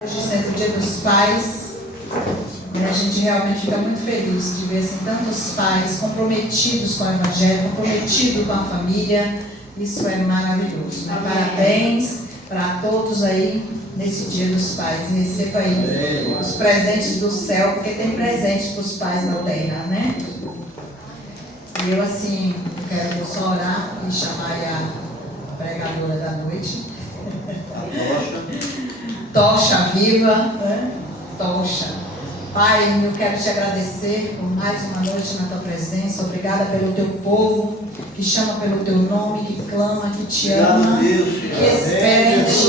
Hoje sendo o Dia dos Pais, a gente realmente fica muito feliz de ver assim, tantos pais comprometidos com o Evangelho, comprometidos com a família. Isso é maravilhoso. Parabéns para todos aí nesse Dia dos Pais. Receba aí os presentes do céu, porque tem presentes para os pais na terra, né? E eu assim, quero só orar e chamar aí a pregadora da noite. Tocha viva, né? Tocha. Pai, eu quero te agradecer por mais uma noite na tua presença. Obrigada pelo teu povo que chama pelo teu nome, que clama, que te ama, que espera em ti.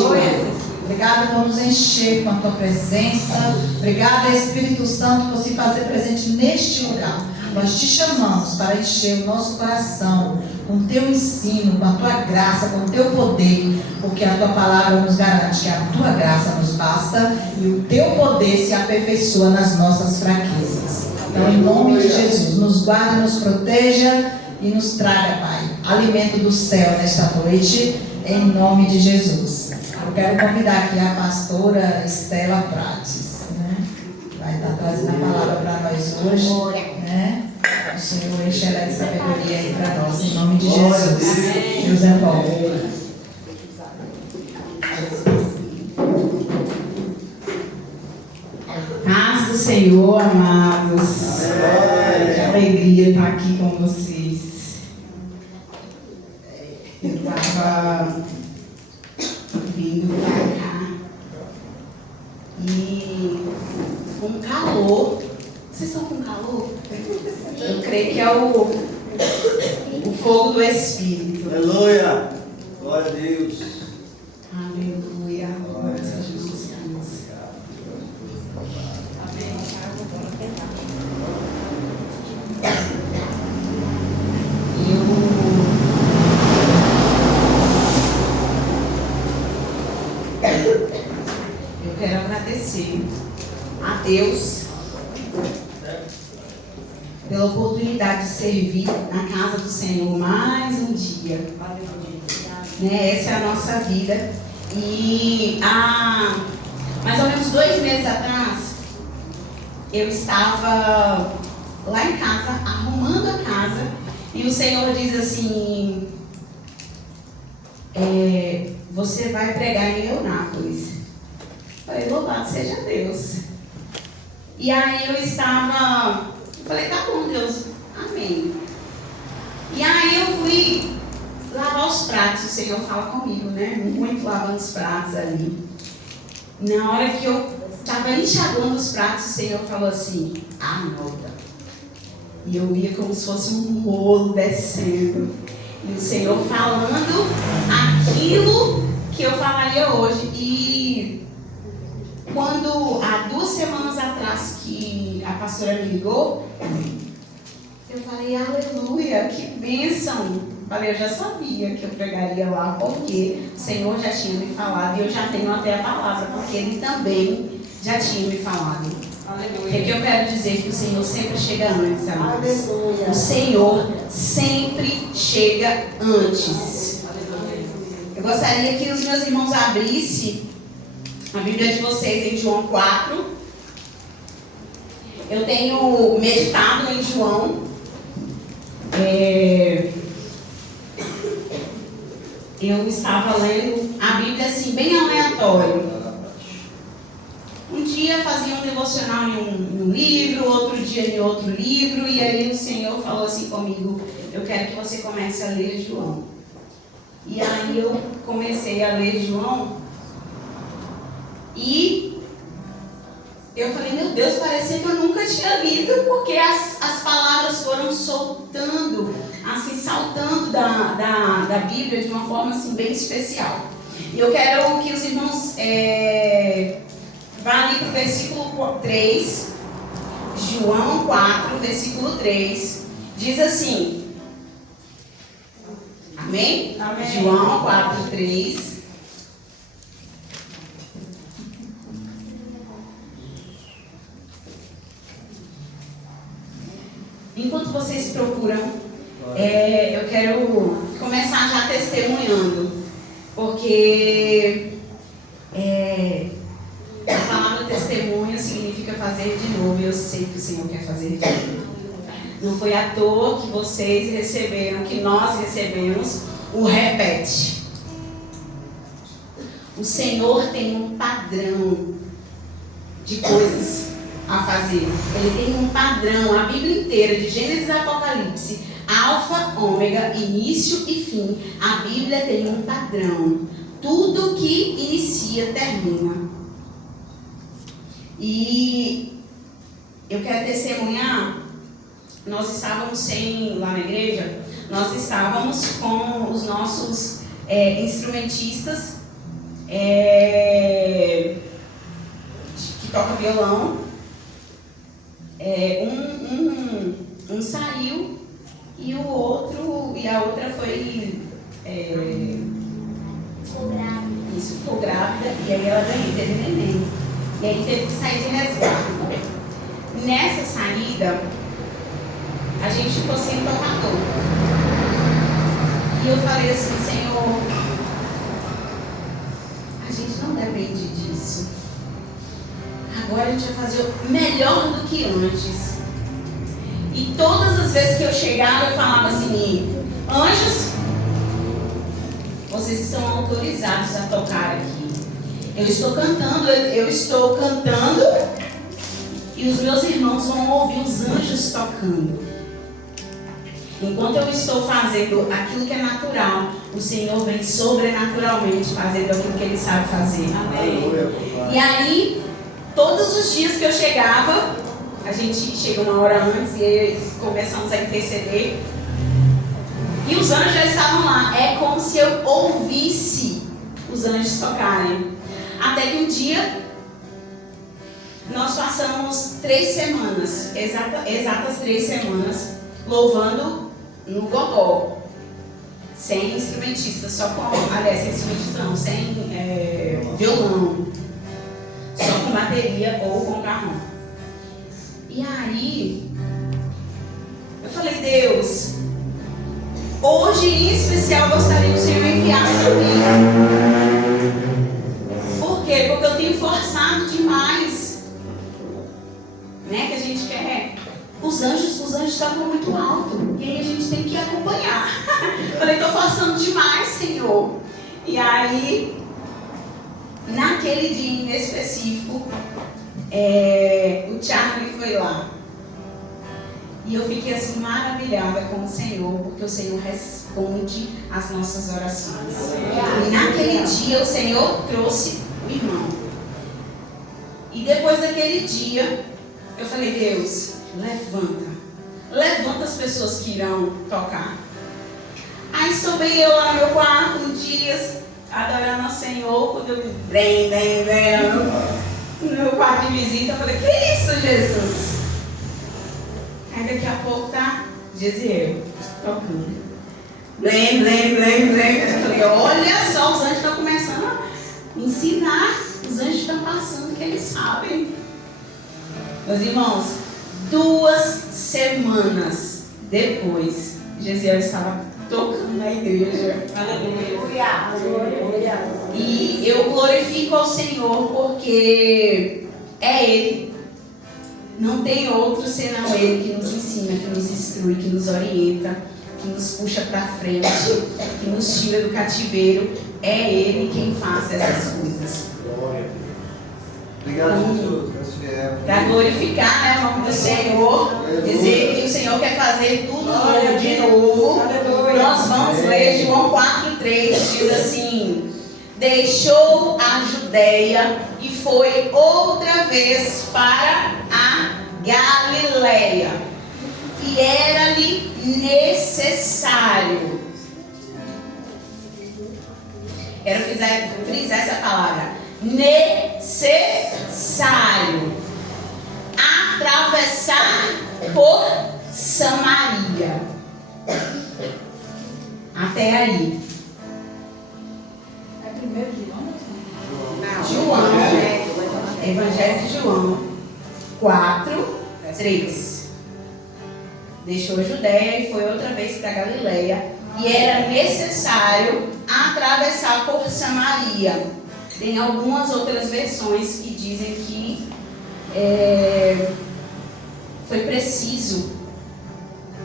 Obrigada por nos encher com a tua presença. Obrigada, Espírito Santo, por se fazer presente neste lugar. Nós te chamamos para encher o nosso coração com o teu ensino, com a tua graça, com o teu poder, porque a tua palavra nos garante que a tua graça nos basta e o teu poder se aperfeiçoa nas nossas fraquezas. Então, em nome de Jesus, nos guarde, nos proteja e nos traga, Pai, alimento do céu nesta noite, em nome de Jesus. Eu quero convidar aqui a pastora Estela Prates, né? Vai estar trazendo a palavra para nós hoje, né? O Senhor enche ela de sabedoria aí para nós, em nome de Jesus. Deus é bom. Paz do Senhor, amados. Que alegria estar aqui com vocês. Eu estava vindo para cá e com calor. Vocês estão com calor? Eu creio que é o fogo do Espírito. Aleluia! Glória a Deus! Aleluia! Glória a Deus! Eu quero agradecer a Deus pela oportunidade de servir na casa do Senhor mais um dia. Né? Essa é a nossa vida. E há mais ou menos 2 meses atrás, eu estava lá em casa, arrumando a casa, e o Senhor diz assim: você vai pregar em Eunápolis. Eu falei, louvado seja Deus. E aí eu falei, tá bom, Deus, amém. E aí eu fui lavar os pratos, o Senhor fala comigo, né? Muito lavando os pratos ali. Na hora que eu estava enxaguando os pratos, o Senhor falou assim, anota. E eu via como se fosse um rolo descendo. E o Senhor falando aquilo que eu falaria hoje. E quando, há 2 semanas atrás, que a pastora me ligou, eu falei, aleluia, que bênção. Falei, eu já sabia que eu pregaria lá, porque o Senhor já tinha me falado, e eu já tenho até a palavra, porque Ele também já tinha me falado. Aleluia. É que eu quero dizer que o Senhor sempre chega antes, amados. Aleluia. O Senhor sempre chega antes. Aleluia. Eu gostaria que os meus irmãos abrissem a Bíblia de vocês em João 4. Eu tenho meditado em João. Eu estava lendo a Bíblia assim, bem aleatório. Um dia fazia um devocional em um livro, outro dia em outro livro, e aí o Senhor falou assim comigo, eu quero que você comece a ler João. E aí eu comecei a ler João, e eu falei, meu Deus, parecia que eu nunca tinha lido, porque as palavras foram soltando, assim, saltando da Bíblia de uma forma assim, bem especial. E eu quero que os irmãos vá ali para o versículo 3, João 4, versículo 3, diz assim, amém? Amém. João 4, 3. Enquanto vocês procuram, eu quero começar já testemunhando, porque significa fazer de novo, e eu sei que o Senhor quer fazer de novo. Não foi à toa que vocês receberam, que nós recebemos o repete. O Senhor tem um padrão de coisas a fazer. Ele tem um padrão, a Bíblia inteira, de Gênesis a Apocalipse, alfa, ômega, início e fim. A Bíblia tem um padrão. Tudo que inicia, termina. E eu quero testemunhar, nós estávamos lá na igreja, nós estávamos com os nossos instrumentistas que tocam violão. Um saiu e a outra foi ficou grávida, e aí ela teve neném. E aí teve que sair de resguardo. Nessa saída, a gente ficou sem tocador. E eu falei assim, Senhor, a gente não depende disso. Agora a gente vai fazer melhor do que antes. E todas as vezes que eu chegava, eu falava assim, anjos, vocês estão autorizados a tocar aqui. Eu estou cantando e os meus irmãos vão ouvir os anjos tocando. Enquanto eu estou fazendo aquilo que é natural, o Senhor vem sobrenaturalmente fazendo aquilo que Ele sabe fazer. Amém. E aí, todos os dias que eu chegava, a gente chega uma hora antes e aí começamos a interceder. E os anjos já estavam lá. É como se eu ouvisse os anjos tocarem. Até que um dia, nós passamos 3 semanas, exatas 3 semanas, louvando no gogó. Sem instrumentista, sem instrumentista não, sem violão. Só com bateria ou com carrão. E aí, eu falei, Deus, hoje em especial gostaria que o Senhor enviasse para mim. Por quê? Porque eu tenho forçado demais. Né? Que a gente quer. Os anjos tocam muito alto. E aí a gente tem que acompanhar. Falei, estou forçando demais, Senhor. E aí, naquele dia em específico, o Charlie foi lá. E eu fiquei assim maravilhada com o Senhor, porque o Senhor responde às nossas orações. E naquele dia o Senhor trouxe o irmão. E depois daquele dia, eu falei, Deus, levanta as pessoas que irão tocar. Aí estou bem eu lá no meu quarto, um dia, adorando ao Senhor, quando eu no meu quarto de visita, eu falei, que isso, Jesus? Aí daqui a pouco tá Gesiel tocando. Blém. Eu falei, olha só, os anjos estão começando a ensinar. Os anjos estão passando o que eles sabem. Meus irmãos, 2 semanas depois, Gesiel estava tocando na igreja. Aleluia. E eu glorifico ao Senhor porque é Ele. Não tem outro senão Ele que nos ensina, que nos instrui, que nos orienta, que nos puxa para frente, que nos tira do cativeiro. É Ele quem faz essas coisas. Glória. Obrigado, Jesus. Para glorificar, né, o nome do Senhor, dizer que o Senhor quer fazer tudo novo, de novo. Nós vamos ler João 4,3, diz assim: deixou a Judeia e foi outra vez para a Galileia, e era-lhe necessário. Quero frisar essa palavra. Necessário atravessar por Samaria. Até aí. É primeiro João? João, Evangelho de João 4:3. Deixou a Judeia e foi outra vez para Galileia, e era necessário atravessar por Samaria. Tem algumas outras versões que dizem que foi preciso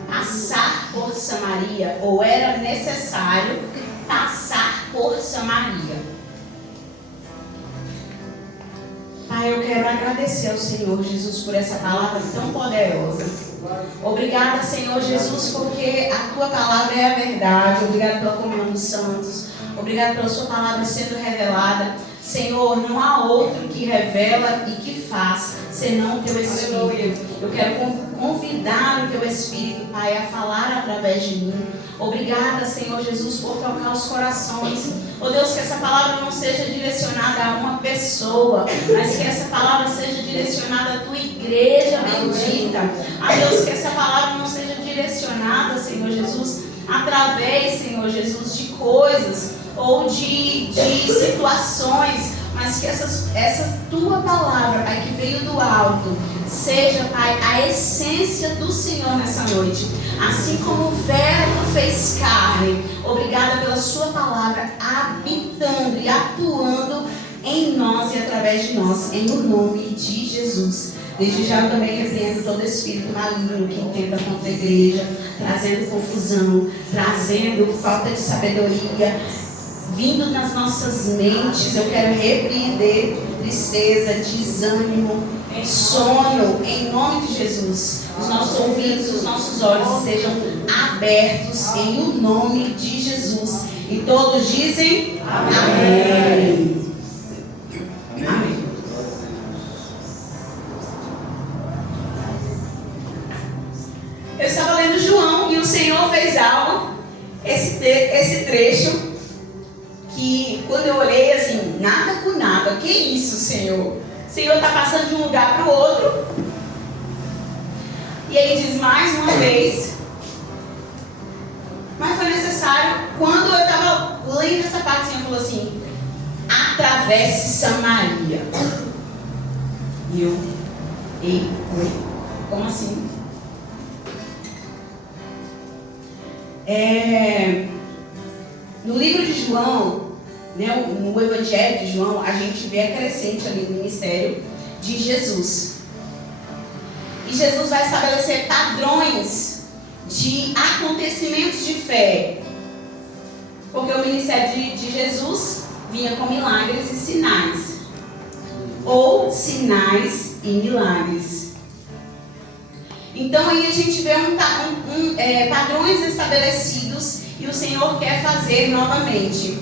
passar por Samaria, ou era necessário passar por Samaria. Pai, eu quero agradecer ao Senhor Jesus por essa palavra tão poderosa. Obrigada, Senhor Jesus, porque a Tua palavra é a verdade. Obrigada pela comunhão dos santos. Obrigada pela Sua palavra sendo revelada. Senhor, não há outro que revela e que faz, senão o Teu Espírito. Eu quero convidar o Teu Espírito, Pai, a falar através de mim. Obrigada, Senhor Jesus, por tocar os corações. Oh Deus, que essa palavra não seja direcionada a uma pessoa, mas que essa palavra seja direcionada à Tua igreja bendita. Ah, Deus, que essa palavra não seja direcionada, Senhor Jesus, através, Senhor Jesus, de coisas ou de situações, mas que essa Tua palavra, Pai, que veio do alto, seja, Pai, a essência do Senhor nessa noite. Assim como o Verbo fez carne, obrigada pela Sua palavra habitando e atuando em nós e através de nós, em o nome de Jesus. Desde já eu também repreendo todo espírito maligno que intenta contra a igreja, trazendo confusão, trazendo falta de sabedoria, vindo nas nossas mentes. Eu quero repreender tristeza, desânimo, sono, em nome de Jesus. Os nossos ouvidos, os nossos olhos sejam abertos em o nome de Jesus. E todos dizem amém. Amém. Eu estava lendo João e o Senhor fez algo, esse trecho, que quando eu olhei assim, nada com nada, que isso, Senhor? O Senhor está passando de um lugar para o outro. E ele diz mais uma vez, mas foi necessário, quando eu estava lendo essa parte, o Senhor falou assim, atravesse Samaria. E eu, ei, oi, como assim? No livro de João, né, no Evangelho de João, a gente vê a crescente ali no ministério de Jesus. E Jesus vai estabelecer padrões de acontecimentos de fé. Porque o ministério de Jesus vinha com milagres e sinais. Ou sinais e milagres. Então aí a gente vê padrões estabelecidos e o Senhor quer fazer novamente.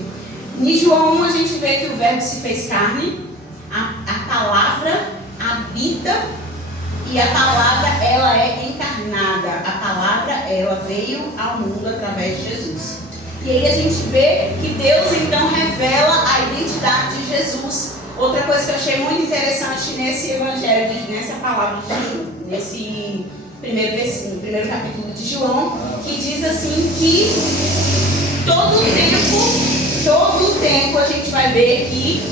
Em João 1 a gente vê que o Verbo se fez carne, a palavra habita e a palavra ela é encarnada. A palavra ela veio ao mundo através de Jesus. E aí a gente vê que Deus então revela a identidade de Jesus. Outra coisa que eu achei muito interessante nesse evangelho, nessa palavra de nesse primeiro capítulo de João, que diz assim que todo o tempo a gente vai ver que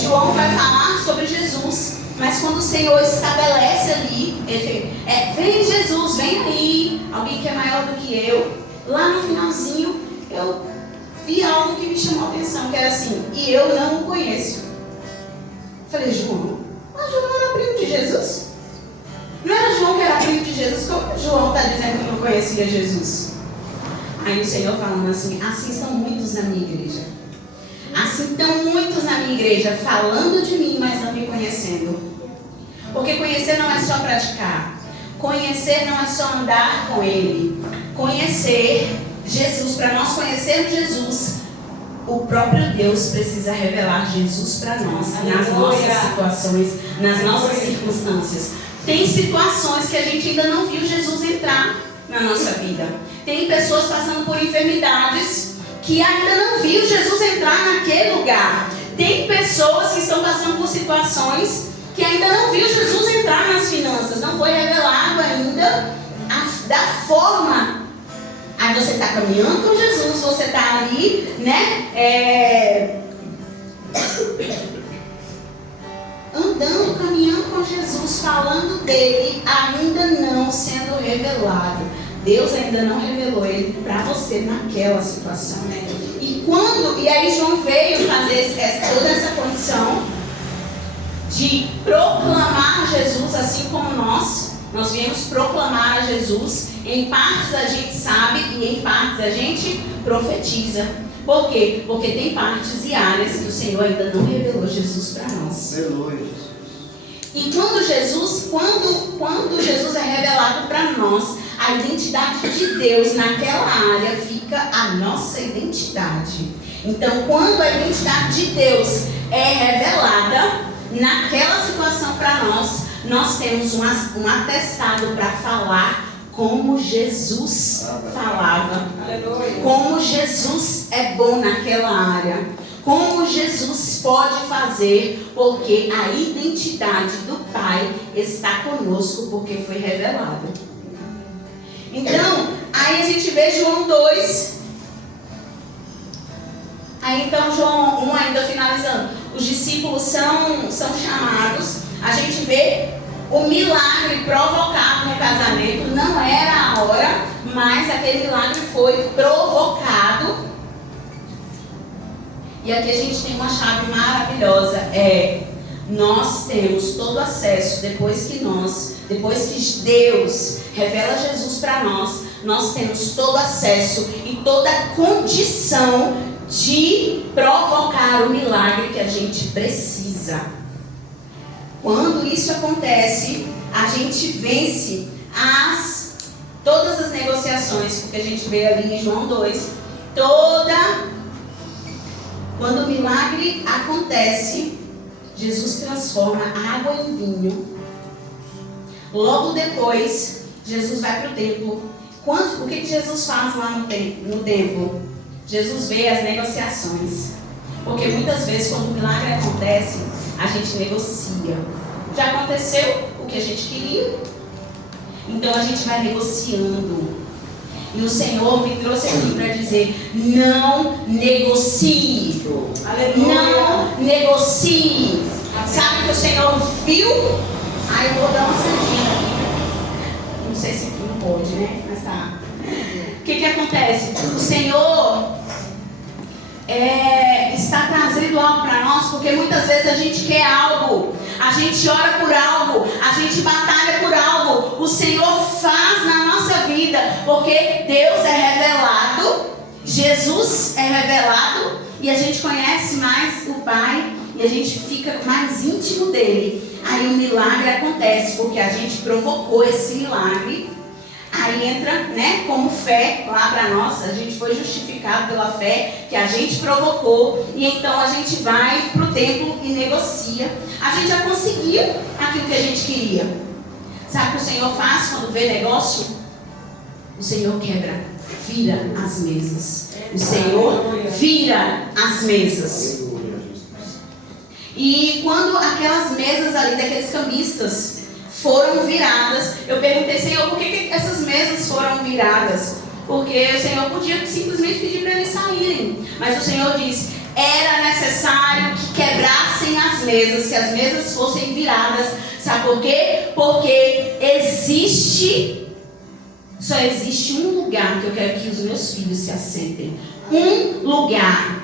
João vai falar sobre Jesus, mas quando o Senhor estabelece ali, ele vem Jesus, vem aí, alguém que é maior do que eu. Lá no finalzinho eu vi algo que me chamou a atenção, que era assim, e eu não o conheço. Falei, João, mas João era primo de Jesus? Não era João que era primo de Jesus? Como João está dizendo que não conhecia Jesus? Aí o Senhor falando assim são muitos na minha igreja. Assim estão muitos na minha igreja falando de mim, mas não me conhecendo. Porque conhecer não é só praticar. Conhecer não é só andar com Ele. Conhecer Jesus, para nós conhecermos Jesus, o próprio Deus precisa revelar Jesus para nós, nas nossas situações, nas nossas circunstâncias. Tem situações que a gente ainda não viu Jesus entrar na nossa vida. Tem pessoas passando por enfermidades que ainda não viu Jesus entrar naquele lugar. Tem pessoas que estão passando por situações que ainda não viu Jesus entrar nas finanças. Não foi revelado ainda da forma. Aí você está caminhando com Jesus, você está ali, né? Andando, caminhando com Jesus, falando dele, ainda não sendo revelado. Deus ainda não revelou ele para você naquela situação, né? E aí João veio fazer toda essa condição de proclamar Jesus, assim como nós viemos proclamar a Jesus. Em partes a gente sabe e em partes a gente profetiza. Por quê? Porque tem partes e áreas que o Senhor ainda não revelou Jesus para nós. Aleluia, Jesus. E quando Jesus é revelado para nós, a identidade de Deus naquela área fica a nossa identidade. Então, quando a identidade de Deus é revelada naquela situação para nós temos um atestado para falar como Jesus falava. Aleluia. Como Jesus é bom naquela área. Como Jesus pode fazer, porque a identidade do Pai está conosco, porque foi revelada. Então, aí a gente vê João 2. Aí então João 1, ainda finalizando. Os discípulos são chamados. A gente vê o milagre provocado no casamento. Não era a hora, mas aquele milagre foi provocado. E aqui a gente tem uma chave maravilhosa. Nós temos todo acesso, depois que Deus revela Jesus para nós temos todo acesso e toda condição de provocar o milagre que a gente precisa. Quando isso acontece, a gente vence todas as negociações, porque a gente vê ali em João 2, quando o milagre acontece, Jesus transforma água em vinho. Logo depois, Jesus vai para o templo. O que Jesus faz lá no templo? Jesus vê as negociações. Porque muitas vezes, quando o milagre acontece, a gente negocia. Já aconteceu o que a gente queria, então a gente vai negociando. E o Senhor me trouxe aqui para dizer: não negocie. Aleluia. Não negocie. Sabe que o Senhor viu? Aí eu vou dar uma sardinha aqui. Não sei se não pode, né? Mas tá. O que acontece? O Senhor está trazendo algo para nós, porque muitas vezes a gente quer algo, a gente ora por algo, a gente batalha por algo. O Senhor faz na nossa vida, porque Deus é revelado, Jesus é revelado, e a gente conhece mais o Pai, e a gente fica mais íntimo dele. Aí o milagre acontece, porque a gente provocou esse milagre. Aí entra, né, como fé lá para nós. A gente foi justificado pela fé que a gente provocou. E então a gente vai para o templo e negocia. A gente já conseguiu aquilo que a gente queria. Sabe o que o Senhor faz quando vê negócio? O Senhor quebra, vira as mesas. O Senhor vira as mesas. E quando aquelas mesas ali daqueles cambistas foram viradas, eu perguntei: Senhor, por que essas mesas foram viradas? Porque o Senhor podia simplesmente pedir para eles saírem, mas o Senhor disse: era necessário que quebrassem as mesas, que as mesas fossem viradas. Sabe por quê? Porque só existe um lugar que eu quero que os meus filhos se assentem. Um lugar.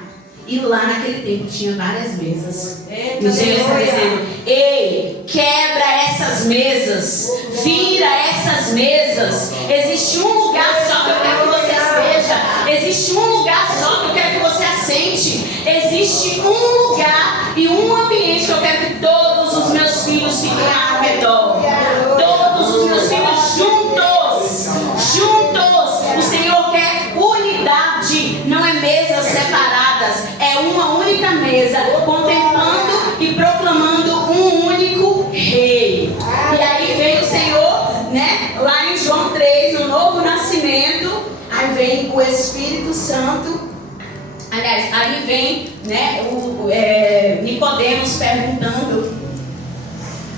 E lá naquele tempo tinha várias mesas. E o Senhor está dizendo: ei, quebra essas mesas, vira essas mesas. Existe um lugar só que eu quero que você esteja. Existe um lugar só que eu quero que você assente. Existe um lugar e um ambiente que eu quero que todos os meus filhos fiquem ao redor. Todos os meus filhos juntos. O Senhor quer unidade, não é mesas separadas. É uma única mesa, contemplando e proclamando um único rei. E aí vem o Senhor, né? Lá em João 3, no novo nascimento. Aí vem o Espírito Santo. Aliás, aí vem, né, Nicodemos perguntando.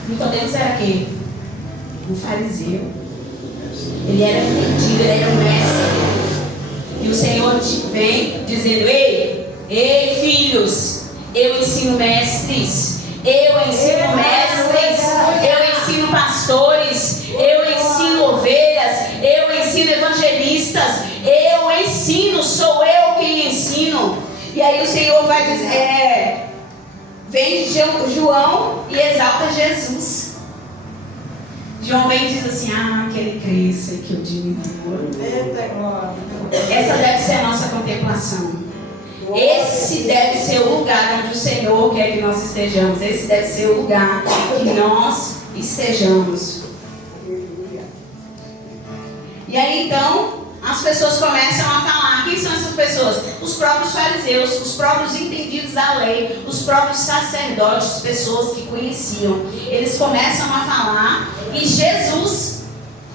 Nicodemos era quem? Um fariseu. Ele era entendido, ele era um mestre. E o Senhor vem dizendo: ei, filhos, eu ensino mestres, eu ensino pastores, eu ensino ovelhas, eu ensino evangelistas, sou eu quem ensino. E aí o Senhor vai dizer, vem João e e exalta Jesus. João vem e diz assim: que ele cresça e que eu diminua. Eita glória. Essa deve ser a nossa contemplação. Esse deve ser o lugar onde o Senhor quer que nós estejamos. Esse deve ser o lugar que nós estejamos. E aí então as pessoas começam a falar. Quem são essas pessoas? Os próprios fariseus, os próprios entendidos da lei, os próprios sacerdotes, pessoas que conheciam. Eles começam a falar e Jesus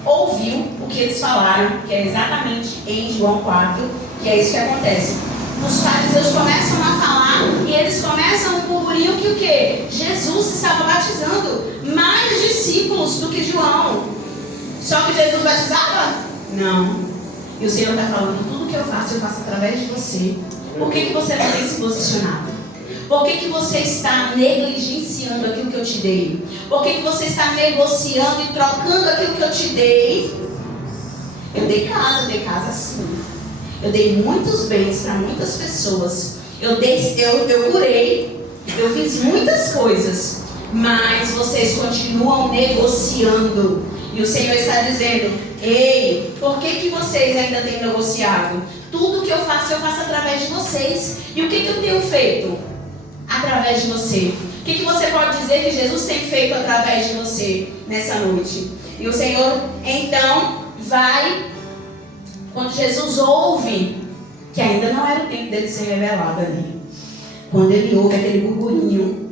ouviu o que eles falaram, que é exatamente em João 4, que é isso que acontece. Os fariseus começam a falar e eles começam a burburinho que o quê? Jesus estava batizando mais discípulos do que João. Só que Jesus batizava? Não. E o Senhor está falando: tudo que eu faço através de você. Por que você não tem se posicionado? Por que você está negligenciando aquilo que eu te dei? Por que você está negociando e trocando aquilo que eu te dei? Eu dei casa sim. Eu dei muitos bens para muitas pessoas. Eu curei. Eu fiz muitas coisas. Mas vocês continuam negociando. E o Senhor está dizendo: ei, por que vocês ainda têm negociado? Tudo que eu faço através de vocês. E o que eu tenho feito através de você? O que você pode dizer que Jesus tem feito através de você nessa noite? E o Senhor então vai, quando Jesus ouve, que ainda não era o tempo dele ser revelado ali, quando ele ouve aquele burburinho,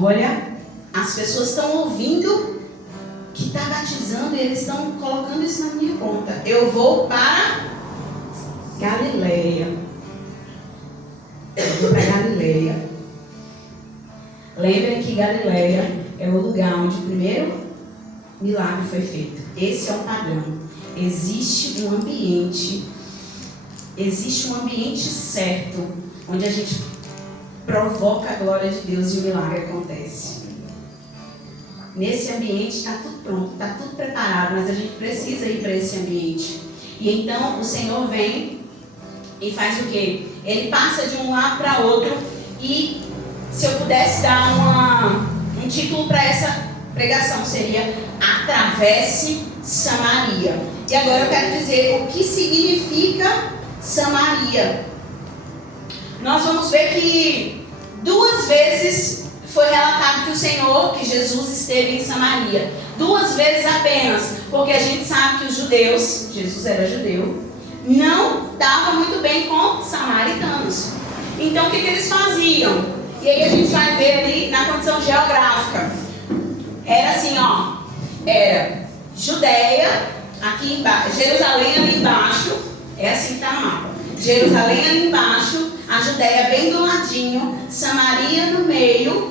olha, as pessoas estão ouvindo que está batizando e eles estão colocando isso na minha conta. Eu vou para Galileia. Eu vou para Galileia. Lembrem que Galileia é o lugar onde o primeiro milagre foi feito. Esse é o padrão. Existe um ambiente certo, onde a gente provoca a glória de Deus e o milagre acontece. Nesse ambiente está tudo pronto, está tudo preparado, mas a gente precisa ir para esse ambiente. E então o Senhor vem e faz o quê? Ele passa de um lado para outro. E se eu pudesse dar um título para essa pregação, seria Atravesse Samaria. E agora eu quero dizer o que significa Samaria. Nós vamos ver que 2 vezes foi relatado que Jesus esteve em Samaria. 2 vezes apenas, porque a gente sabe que os judeus, Jesus era judeu, não estavam muito bem com samaritanos. Então o que eles faziam? E aí a gente vai ver ali na condição geográfica. Era assim, era Judeia, aqui embaixo, Jerusalém ali embaixo, é assim que está no mapa. Jerusalém ali embaixo, a Judeia bem do ladinho, Samaria no meio,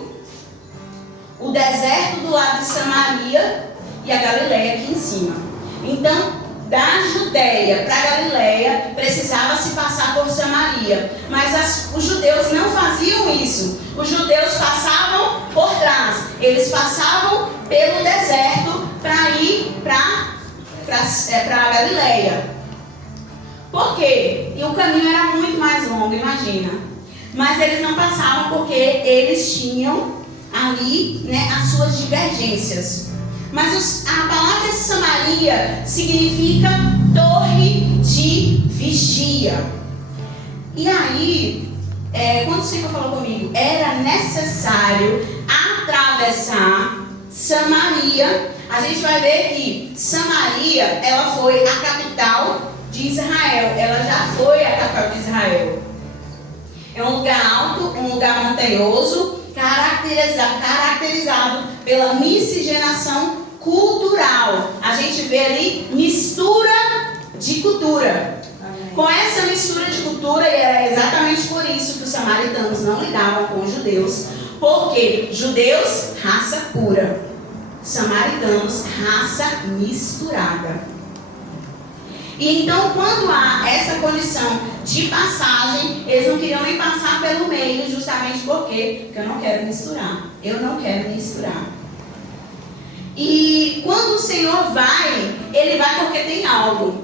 o deserto do lado de Samaria e a Galileia aqui em cima. Então, da Judeia para a Galileia, precisava se passar por Samaria. Mas os judeus não faziam isso. Os judeus passavam por trás. Eles passavam pelo deserto para ir para a Galileia. Por quê? E o caminho era muito mais longo, imagina. Mas eles não passavam porque eles tinham ali, as suas divergências. Mas a palavra Samaria significa torre de vigia. E aí, quando o Senhor falou comigo, era necessário atravessar Samaria. A gente vai ver que Samaria, ela foi a capital de Israel. Ela já foi a capital de Israel. É um lugar alto, um lugar montanhoso, caracterizado pela miscigenação cultural. A gente vê ali mistura de cultura. Amém. Com essa mistura de cultura, e era exatamente por isso que os samaritanos não lidavam com os judeus, porque judeus, raça pura, samaritanos, raça misturada. E então, quando há essa condição de passagem, eles não queriam nem passar pelo meio, justamente porque eu não quero misturar. Eu não quero misturar. E quando o Senhor vai, Ele vai porque tem algo.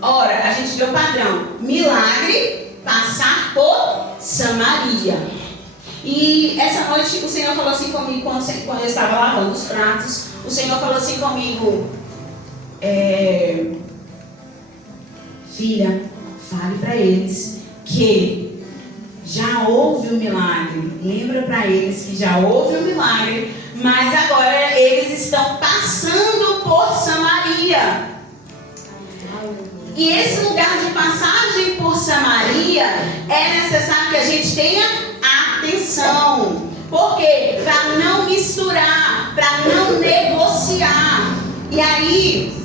Ora, a gente vê o padrão: milagre, passar por Samaria. E essa noite o Senhor falou assim comigo, quando eu estava lavando os pratos, o Senhor falou assim comigo, filha, fale para eles que já houve um milagre. Lembra para eles que já houve um milagre, mas agora eles estão passando por Samaria. E esse lugar de passagem por Samaria é necessário que a gente tenha atenção. Por quê? Para não misturar, para não negociar. E aí,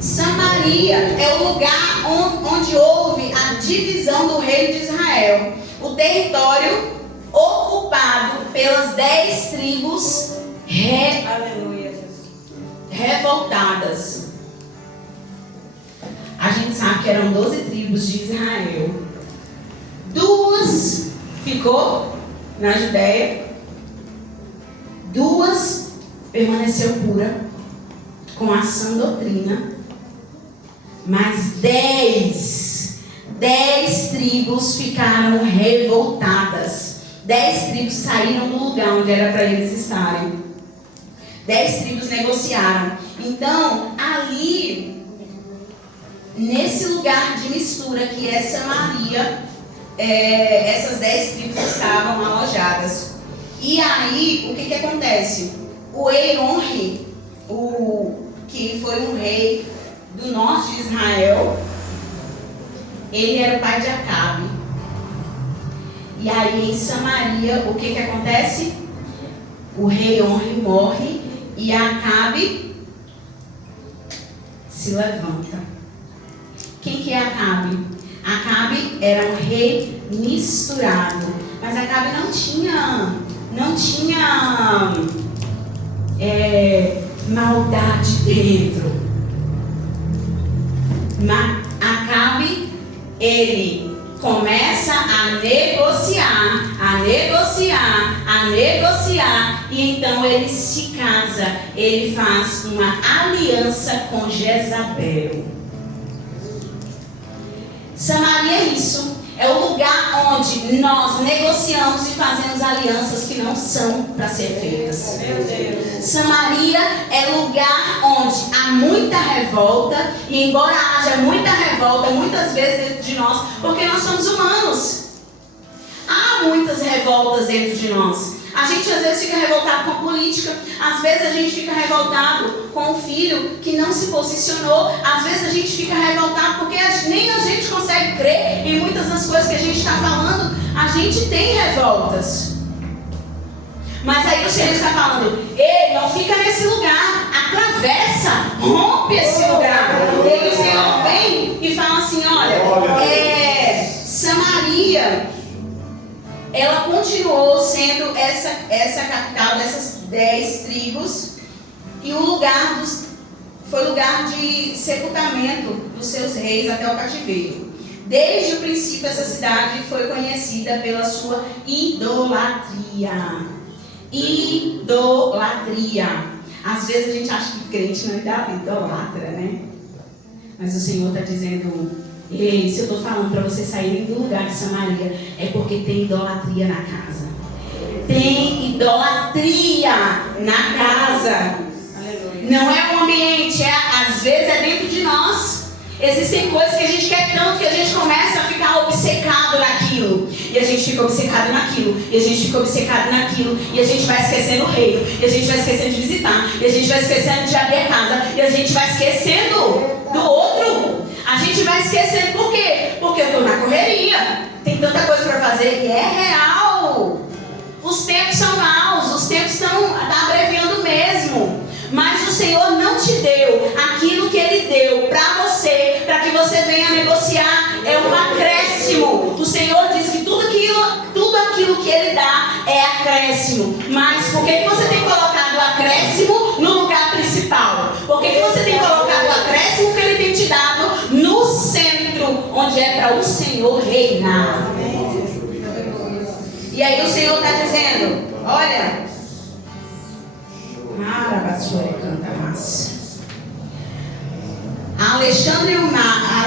Samaria é o lugar onde houve a divisão do reino de Israel. O território ocupado pelas 10 tribos revoltadas. A gente sabe que eram 12 tribos de Israel. 2 ficou na Judéia. 2 permaneceu pura, com a sã doutrina. Mas 10 tribos ficaram revoltadas. 10 tribos saíram do lugar onde era para eles estarem. 10 tribos negociaram. Então, ali, nesse lugar de mistura que é Samaria, essas 10 tribos estavam alojadas. E aí, o que acontece? O Ei-Onri, que foi um rei do norte de Israel, ele era o pai de Acabe. E aí, em Samaria, o que acontece? O rei Onri morre e Acabe se levanta. Quem que é Acabe? Acabe era um rei misturado, mas Acabe não tinha maldade dentro. Acabe, ele começa a negociar, e então ele se casa, ele faz uma aliança com Jezabel. Samaria é isso, é o lugar onde nós negociamos e fazemos alianças que não são para ser feitas. Samaria é lugar onde há muita revolta, e embora haja muita revolta muitas vezes dentro de nós, porque nós somos humanos, há muitas revoltas dentro de nós. A gente às vezes fica revoltado com a política, às vezes a gente fica revoltado com o filho que não se posicionou, às vezes a gente fica revoltado porque nem a gente consegue crer em muitas das coisas que a gente está falando. A gente tem revoltas. Mas aí o Senhor está falando, ei, não fica nesse lugar, atravessa, rompe esse lugar. E aí o Senhor vem e fala assim, olha, Samaria, ela continuou sendo essa capital dessas 10 tribos, e o lugar foi lugar de sepultamento dos seus reis até o cativeiro. Desde o princípio, essa cidade foi conhecida pela sua idolatria. Às vezes a gente acha que crente não idolatra, né? Mas o Senhor está dizendo, ei, se eu estou falando para você saírem do lugar de Samaria, é porque tem idolatria na casa. Tem idolatria na casa. Não é um ambiente, às vezes é dentro de nós. Existem coisas que a gente quer tanto que a gente começa a ficar obcecado naquilo. E a gente fica obcecado naquilo. E a gente fica obcecado naquilo. E a gente vai esquecendo o reino. E a gente vai esquecendo de visitar. E a gente vai esquecendo de abrir a casa. E a gente vai esquecendo do outro. A gente vai esquecendo por quê? Porque eu estou na correria. Tem tanta coisa para fazer. E é real. Os tempos são maus. Os tempos estão abreviando mesmo. Mas o Senhor não te deu aquilo que Ele deu para você, para que você venha negociar. É um acréscimo. O Senhor diz que tudo aquilo que Ele dá é acréscimo. Mas por que você tem colocado o acréscimo no lugar principal? Por que você tem colocado o acréscimo que Ele tem te dado no centro, onde é para o Senhor reinar? E aí o Senhor está dizendo, olha,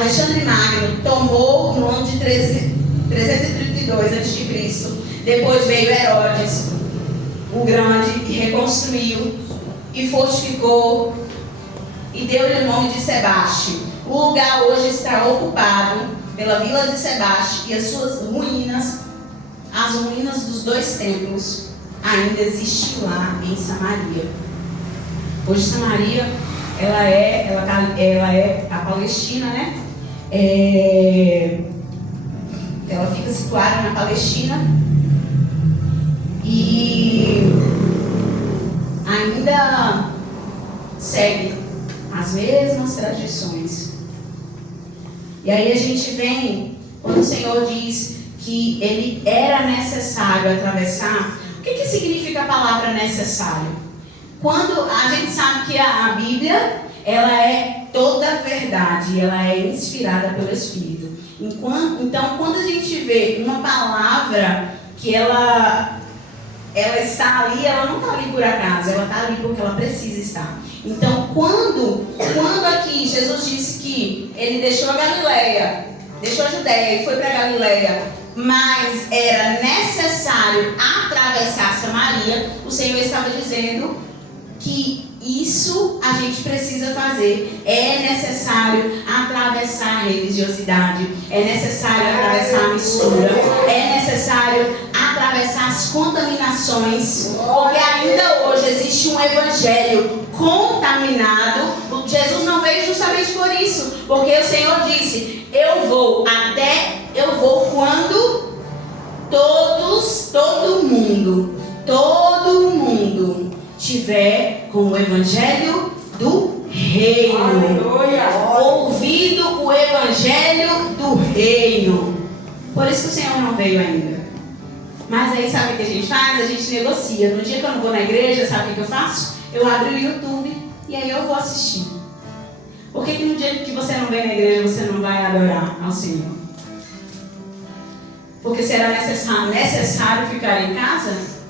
Alexandre Magno tomou no ano de 332 102 a.C. Depois veio Herodes, o Grande, e reconstruiu, e fortificou, e deu-lhe o nome de Sebaste. O lugar hoje está ocupado pela vila de Sebaste, e as suas ruínas, as ruínas dos 2 templos, ainda existem lá em Samaria. Hoje Samaria, ela é a Palestina, né? Ela fica situada na Palestina e ainda segue as mesmas tradições. E aí a gente vem, quando o Senhor diz que ele era necessário atravessar, o que significa a palavra necessário? Quando a gente sabe que a Bíblia, ela é toda verdade, ela é inspirada pelo Espírito. Então, quando a gente vê uma palavra que ela está ali, ela não está ali por acaso, ela está ali porque ela precisa estar. Então, quando aqui Jesus disse que ele deixou a Galileia, deixou a Judéia e foi para a Galileia, mas era necessário atravessar Samaria, o Senhor estava dizendo que isso a gente precisa fazer. É necessário atravessar a religiosidade, é necessário atravessar a mistura, é necessário atravessar as contaminações, porque ainda hoje existe um evangelho contaminado. Jesus não veio justamente por isso, porque o Senhor disse: eu vou quando todo mundo tiver com o evangelho do reino. Aleluia. Ouvido o evangelho do reino. Por isso que o Senhor não veio ainda. Mas aí sabe o que a gente faz? A gente negocia. No dia que eu não vou na igreja, sabe o que eu faço? Eu abro o YouTube e aí eu vou assistir. Por que no dia que você não vem na igreja você não vai adorar ao Senhor? Porque será necessário ficar em casa?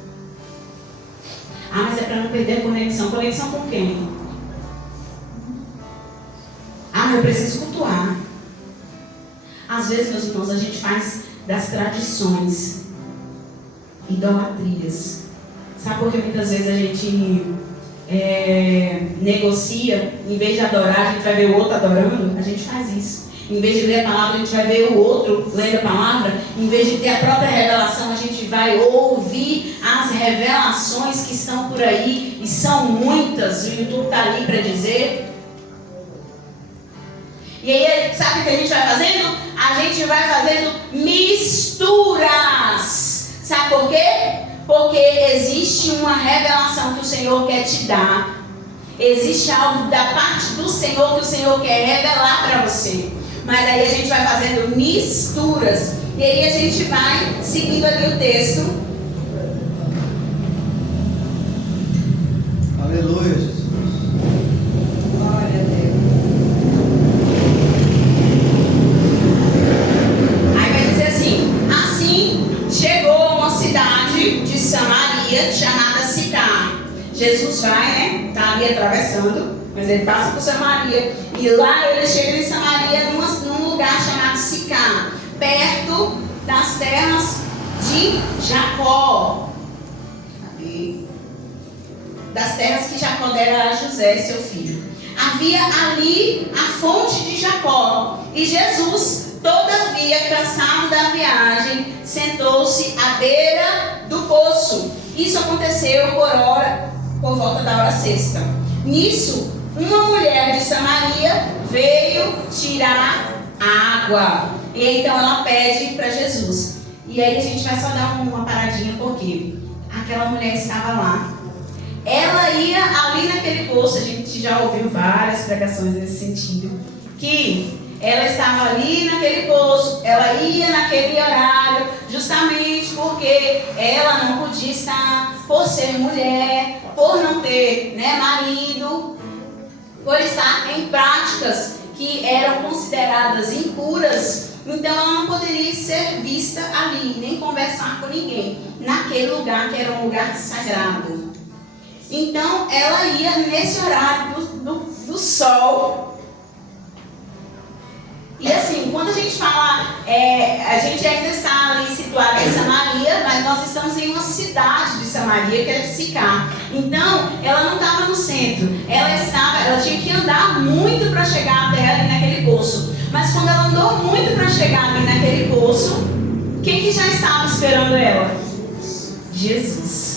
Ah, mas é para não perder a conexão. Conexão com quem? Ah, mas eu preciso cultuar. Às vezes, meus irmãos, a gente faz das tradições idolatrias. Sabe por que muitas vezes a gente negocia? Em vez de adorar, a gente vai ver o outro adorando. A gente faz isso. Em vez de ler a palavra, a gente vai ver o outro lendo a palavra. Em vez de ter a própria revelação, a gente vai ouvir as revelações que estão por aí. E são muitas, o YouTube está ali para dizer. E aí, sabe o que a gente vai fazendo? A gente vai fazendo misturas. Sabe por quê? Porque existe uma revelação que o Senhor quer te dar. Existe algo da parte do Senhor que o Senhor quer revelar para você. Mas aí a gente vai fazendo misturas. E aí a gente vai seguindo ali o texto. Aleluia, Jesus. Glória a Deus. Aí vai dizer assim chegou a uma cidade de Samaria chamada Sicar. Jesus vai, né? Está ali atravessando. Mas ele passa por Samaria. E lá ele chega em Samaria num lugar chamado Sicar, perto das terras de Jacó. Das terras que Jacó dera a José, seu filho. Havia ali a fonte de Jacó. E Jesus, todavia, cansado da viagem, sentou-se à beira do poço. Isso aconteceu por volta da hora sexta. Nisso, uma mulher de Samaria veio tirar água. E então ela pede para Jesus. E aí a gente vai só dar uma paradinha, porque aquela mulher estava lá. Ela ia ali naquele poço. A gente já ouviu várias pregações nesse sentido. Que ela estava ali naquele poço. Ela ia naquele horário. Justamente porque ela não podia estar, por ser mulher, por não ter, marido, por estar em práticas que eram consideradas impuras. Então ela não poderia ser vista ali, nem conversar com ninguém, naquele lugar que era um lugar sagrado. Então ela ia nesse horário do sol. E assim, quando a gente fala, a gente ainda está ali situado em Samaria, mas nós estamos em uma cidade de Samaria, que é de Sicar. Então, ela não estava no centro, ela tinha que andar muito para chegar até ali naquele poço. Mas quando ela andou muito para chegar ali naquele poço, quem que já estava esperando ela? Jesus.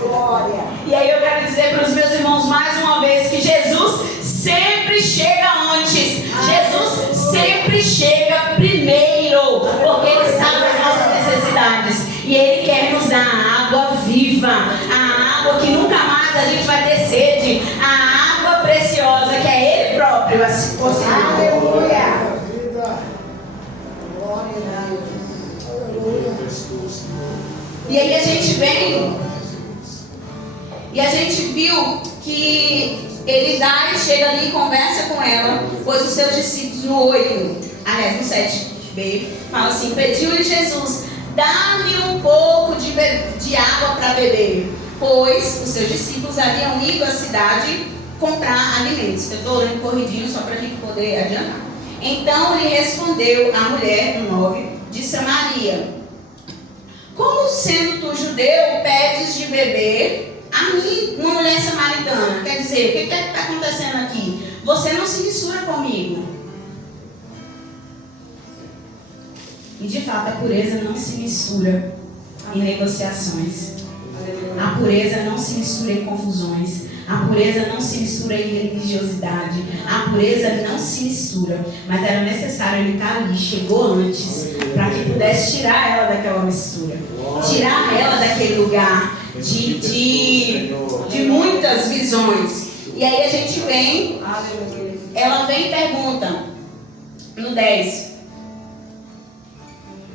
Glória. E aí eu quero dizer para os meus irmãos mais uma vez que Jesus sempre chega antes. Jesus sempre chega primeiro, porque Ele sabe as nossas necessidades. E Ele quer nos dar a água viva, a água que nunca mais a gente vai ter sede, a água preciosa que é Ele próprio a se posicionar. Aleluia. Glória a Deus. Aleluia. E aí a gente vem e a gente viu que ele dá e chega ali e conversa com ela, pois os seus discípulos no 8, aliás no 7b, fala assim: pediu-lhe Jesus, dá-me um pouco de água para beber, pois os seus discípulos haviam ido à cidade comprar alimentos. Eu estou lendo corridinho só para a gente poder adiantar. Então lhe respondeu a mulher, no 9, de Samaria: como sendo tu judeu, pedes de beber a mim, uma mulher samaritana? Quer dizer, o que está acontecendo aqui? Você não se mistura comigo. E de fato, a pureza não se mistura em negociações. A pureza não se mistura em confusões. A pureza não se mistura em religiosidade. A pureza não se mistura. Mas era necessário ele estar ali, chegou antes, para que pudesse tirar ela daquela mistura. Tirar ela daquele lugar de muitas visões. E aí a gente vem, ela vem e pergunta, no 10.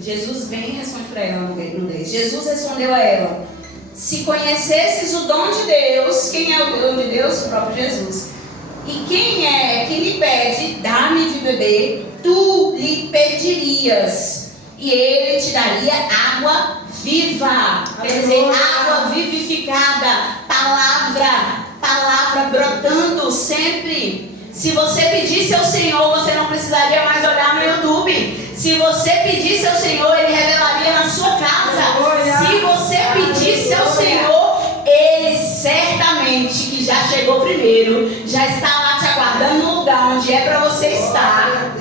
Jesus vem e responde para ela no 10. Jesus respondeu a ela: se conhecesses o dom de Deus, quem é o dom de Deus? O próprio Jesus. E quem é que lhe pede, dá-me de beber, tu lhe pedirias, e ele te daria água viva. Quer dizer, água vivificada, palavra brotando sempre. Se você pedisse ao Senhor, você não precisaria mais olhar no YouTube. Se você pedisse ao Senhor, Ele revelaria na sua casa. Se você pedisse ao Senhor, Ele certamente, que já chegou primeiro, já está lá te aguardando no lugar onde é para você estar.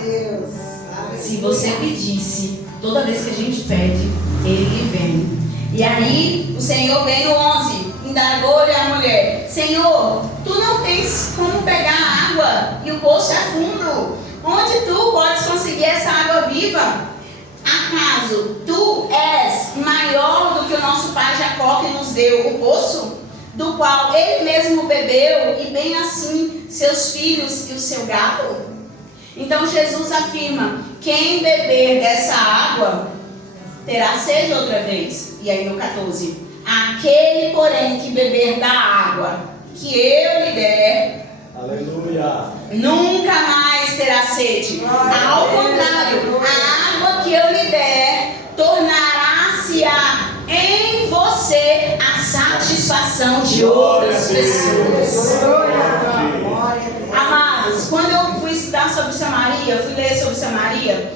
Se você pedisse, toda vez que a gente pede, Ele vem. E aí, o Senhor vem no 11, indagou-lhe a mulher: Senhor, tu não tens como pegar água e o poço é fundo. Onde tu podes conseguir essa água viva? Acaso tu és maior do que o nosso pai Jacó, que nos deu o poço, do qual ele mesmo bebeu, e bem assim seus filhos e o seu gado? Então Jesus afirma: quem beber dessa água terá sede outra vez. E aí no 14: aquele, porém, que beber da água que eu lhe der, aleluia, nunca mais terá sede. Ao contrário, a água que eu lhe der tornará-se-á em você a satisfação de outras pessoas. Amados, quando eu fui estudar sobre Samaria, fui ler sobre Samaria,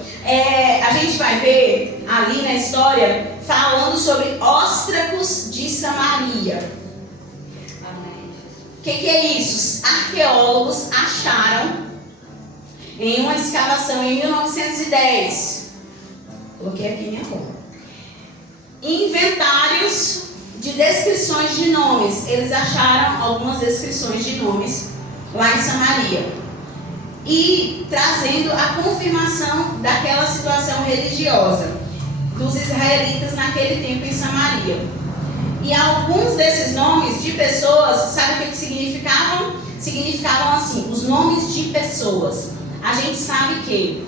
a gente vai ver ali na história falando sobre Óstracos de Samaria. O que é isso? Arqueólogos acharam em uma escavação em 1910, coloquei aqui minha roupa, inventários de descrições de nomes. Eles acharam algumas descrições de nomes lá em Samaria, e trazendo a confirmação daquela situação religiosa dos israelitas naquele tempo em Samaria. E alguns desses nomes de pessoas, sabe o que significavam? Significavam assim, os nomes de pessoas. A gente sabe que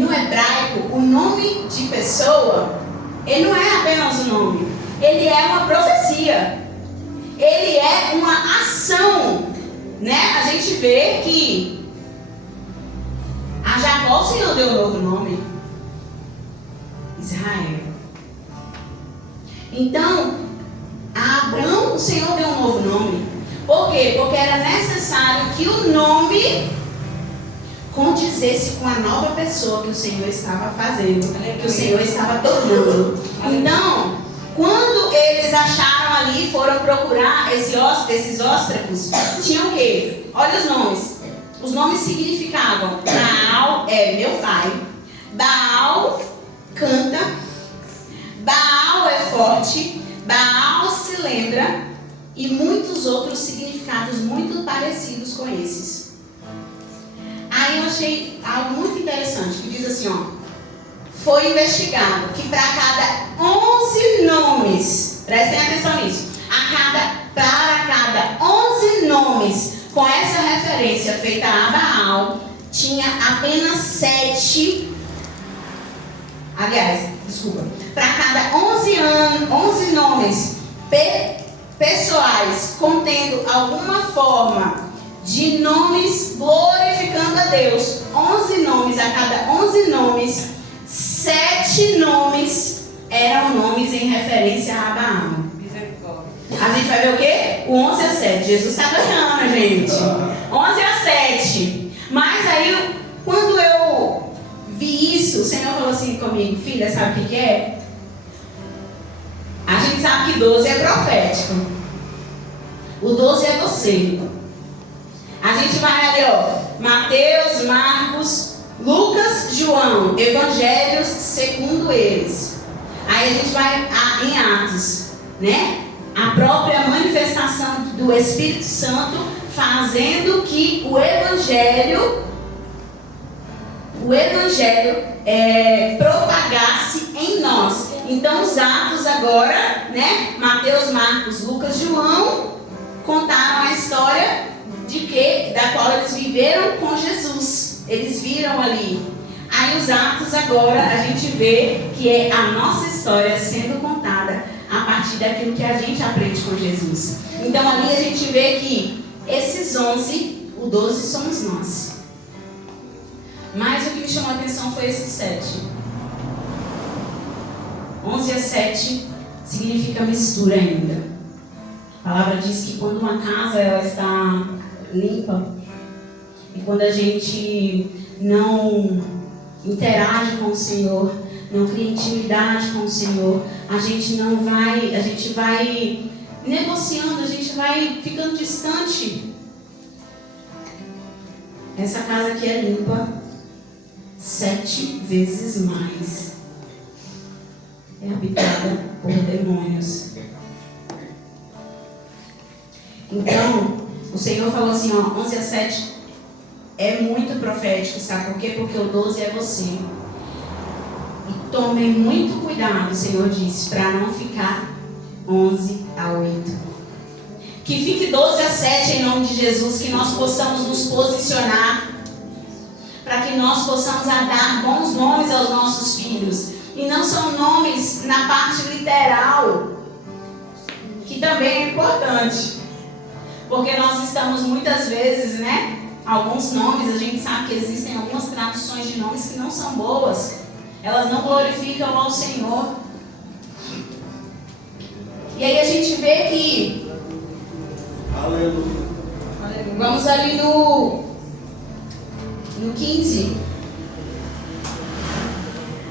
no hebraico, o nome de pessoa, ele não é apenas um nome, ele é uma profecia, ele é uma ação, né? A gente vê que a Jacó o Senhor deu um novo nome, Israel. Então, a Abraão o Senhor deu um novo nome. Por quê? Porque era necessário que o nome condizesse com a nova pessoa que o Senhor estava fazendo, que o Senhor estava tornando. Então, quando eles acharam ali, foram procurar esses óstracos, tinham o quê? Olha os nomes. Os nomes significavam: Baal é meu pai, Baal canta, Baal é forte, Baal se lembra, e muitos outros significados muito parecidos com esses. Aí eu achei algo muito interessante, que diz assim, ó: foi investigado que para cada 11 nomes, prestem atenção nisso, para cada 11 nomes com essa referência feita a Baal, tinha apenas 7, para cada 11 nomes pessoais contendo alguma forma de nomes glorificando a Deus, 11 nomes, a cada 11 nomes, 7 nomes eram nomes em referência a Baal. A gente vai ver o quê? O 11 a 7. Jesus está ganhando, gente. 11 a 7. Mas aí, quando eu vi isso, o Senhor falou assim comigo: filha, sabe o que é? A gente sabe que 12 é profético. O 12 é você. A gente vai ali, ó: Mateus, Marcos, Lucas, João, Evangelhos segundo eles. Aí a gente vai em Atos, né? A própria manifestação do Espírito Santo fazendo que o Evangelho propagasse em nós. Então os Atos agora, né? Mateus, Marcos, Lucas, João contaram a história da qual eles viveram com Jesus. Eles viram ali. Aí os Atos agora a gente vê que é a nossa história sendo contada a partir daquilo que a gente aprende com Jesus. Então ali a gente vê que esses 11, o 12 somos nós. Mas o que me chamou a atenção foi esses 7. 11 a 7 significa mistura ainda. A palavra diz que quando uma casa ela está limpa, e quando a gente não interage com o Senhor, não cria intimidade com o Senhor, a gente vai negociando, a gente vai ficando distante. Essa casa aqui é limpa 7 vezes mais. É habitada por demônios. Então, o Senhor falou assim, ó, 11 a 7 é muito profético, sabe por quê? Porque o 12 é você. E tomem muito cuidado, o Senhor disse, para não ficar 11 a 8. Que fique 12 a 7 em nome de Jesus, que nós possamos nos posicionar, para que nós possamos dar bons nomes aos nossos filhos. E não são nomes na parte literal, que também é importante. Porque nós estamos muitas vezes, né? Alguns nomes, a gente sabe que existem algumas traduções de nomes que não são boas. Elas não glorificam ao Senhor. E aí a gente vê que... Aleluia. Vamos ali no 15.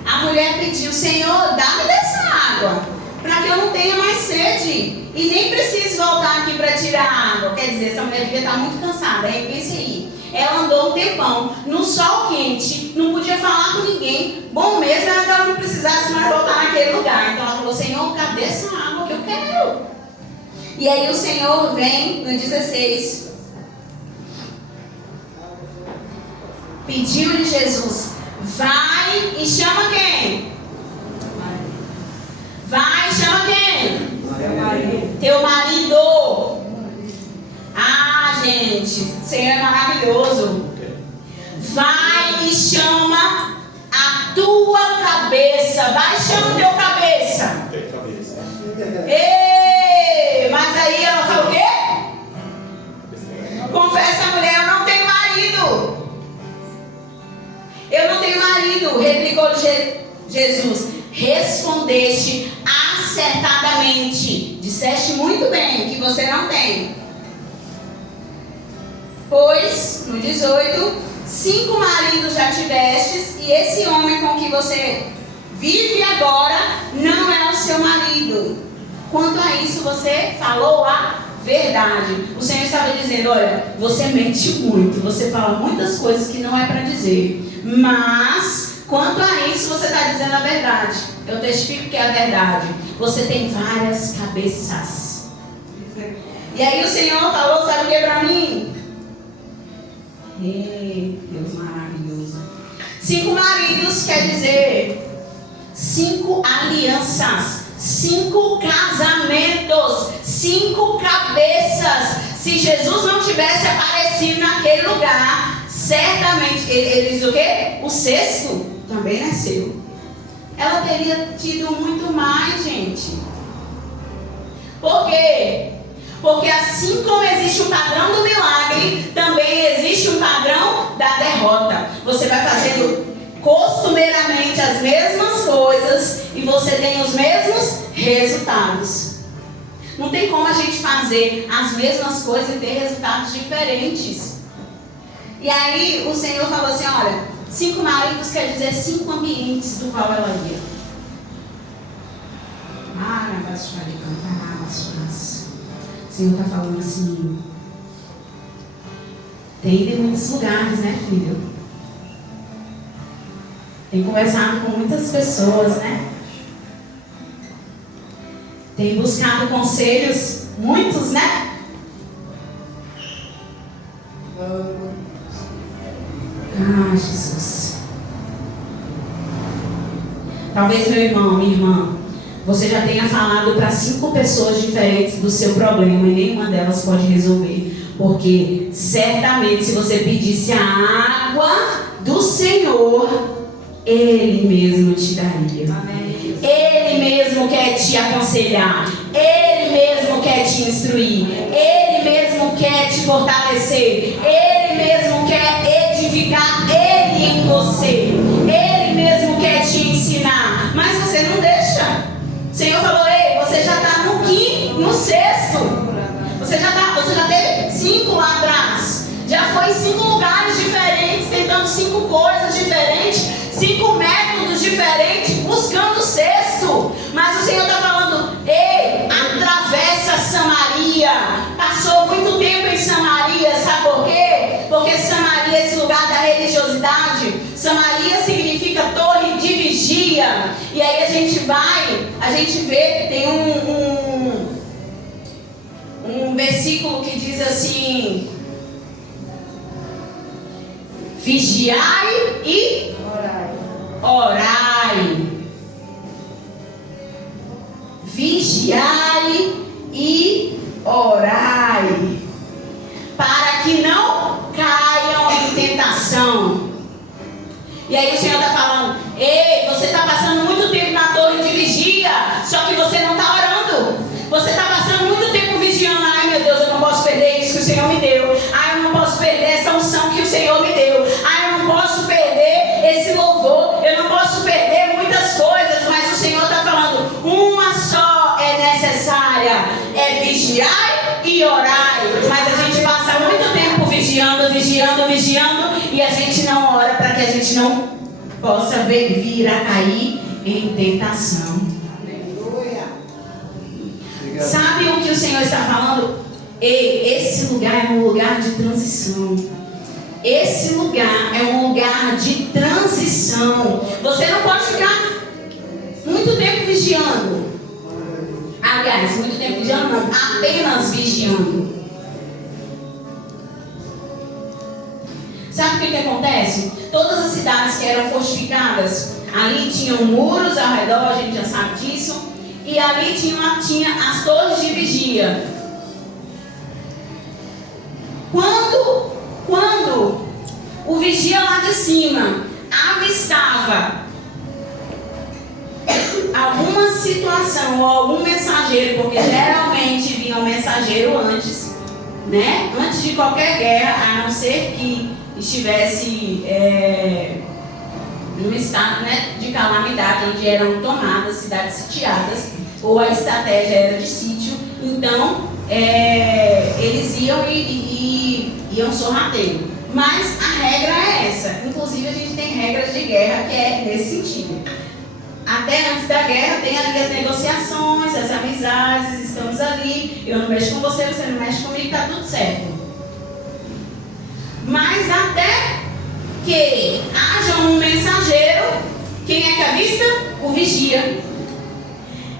A mulher pediu, Senhor, dá-me dessa água, para que eu não tenha mais sede e nem precise voltar aqui para tirar a água. Quer dizer, essa mulher devia estar muito cansada. Aí pense aí, ela andou um tempão no sol quente, não podia falar com ninguém. Bom mesmo era que ela não precisasse mais voltar naquele lugar. Então ela falou, Senhor, cadê essa água que eu quero? E aí o Senhor vem no 16. Pediu-lhe Jesus, vai e chama quem? Vai e chama quem? Teu marido. Ah, gente, o Senhor é maravilhoso. Vai e chama a tua cabeça. Vai e chama o teu cabeça. Ei, mas aí ela falou o quê? Confessa a mulher, eu não tenho marido. Eu não tenho marido, replicou Jesus. Respondeste acertadamente. Disseste muito bem que você não tem. Pois, no 18, 5 maridos já tivestes, e esse homem com que você vive agora não é o seu marido. Quanto a isso, você falou a verdade. O Senhor estava dizendo, olha, você mente muito, você fala muitas coisas que não é para dizer, mas quanto a isso, você está dizendo a verdade. Eu testifico que é a verdade. Você tem várias cabeças. E aí o Senhor falou, sabe o que para mim? Ei, Deus maravilhoso. 5 maridos quer dizer 5 alianças, 5 casamentos, 5 cabeças. Se Jesus não tivesse aparecido naquele lugar, certamente, ele diz o quê? O 6º também nasceu. Ela teria tido muito mais, gente. Por quê? Porque assim como existe um padrão do milagre, também existe um padrão da derrota. Você vai fazendo costumeiramente as mesmas coisas e você tem os mesmos resultados. Não tem como a gente fazer as mesmas coisas e ter resultados diferentes. E aí o Senhor falou assim, olha, 5 maridos quer dizer 5 ambientes do qual ela ia. O Senhor está falando assim, tem ido em muitos lugares, né, filho? Tem conversado com muitas pessoas, né? Tem buscado conselhos, muitos, né? Ah, Jesus. Talvez, meu irmão, minha irmã, você já tenha falado para 5 pessoas diferentes do seu problema e nenhuma delas pode resolver. Porque certamente se você pedisse a água do Senhor, Ele mesmo te daria. Amém. Ele mesmo quer te aconselhar. Ele mesmo quer te instruir. Ele mesmo quer te fortalecer. Ele mesmo quer edificar Ele em você. Ele mesmo quer te ensinar. Mas você não deixa. O Senhor falou, ei, você já está no 5º, no 6º. Você já teve 5 lá atrás. Já foi em 5 lugares diferentes, tentando 5 coisas diferentes, 5 métodos diferentes, buscando o 6º. Mas o Senhor está falando, ei, atravessa Samaria. Passou muito tempo em Samaria, sabe por quê? Porque Samaria é esse lugar da religiosidade. Samaria significa torre de vigia. E aí a gente vê, tem um versículo que diz assim, vigiai e orai. Vigiai e orai, para que não caiam em tentação. E aí o Senhor está falando, ei, você está passando muito tempo na torre de vigia, só que você não está orando. Você está passando muito tempo vigiando, ai meu Deus, eu não posso perder isso que o Senhor me deu. Ai, eu não posso perder essa unção que o Senhor me deu. Ai, eu não posso perder esse louvor. Eu não posso perder muitas coisas, mas o Senhor está falando, uma só é necessária, é vigiar e orar. Mas a gente passa muito tempo vigiando, e a gente não ora para que a gente não possa vir a cair em tentação. Sabe o que o Senhor está falando? Ei, esse lugar é um lugar de transição. Esse lugar é um lugar de transição. Você não pode ficar muito tempo vigiando. Aliás, muito tempo vigiando não, apenas vigiando. Sabe o que acontece? Todas as cidades que eram fortificadas, ali tinham muros ao redor, a gente já sabe disso. E ali tinha as torres de vigia. Quando o vigia lá de cima avistava alguma situação ou algum mensageiro, porque geralmente vinha um mensageiro antes, né? Antes de qualquer guerra, a não ser que estivesse num estado, né, de calamidade, onde eram tomadas cidades sitiadas, ou a estratégia era de sítio. Então eles iam e iam sorrateiro. Mas a regra é essa. Inclusive a gente tem regras de guerra que é nesse sentido. Até antes da guerra tem ali as negociações, as amizades, estamos ali. Eu não mexo com você, você não mexe comigo, tá tudo certo. Mas até que haja um mensageiro, quem é que avista? O vigia.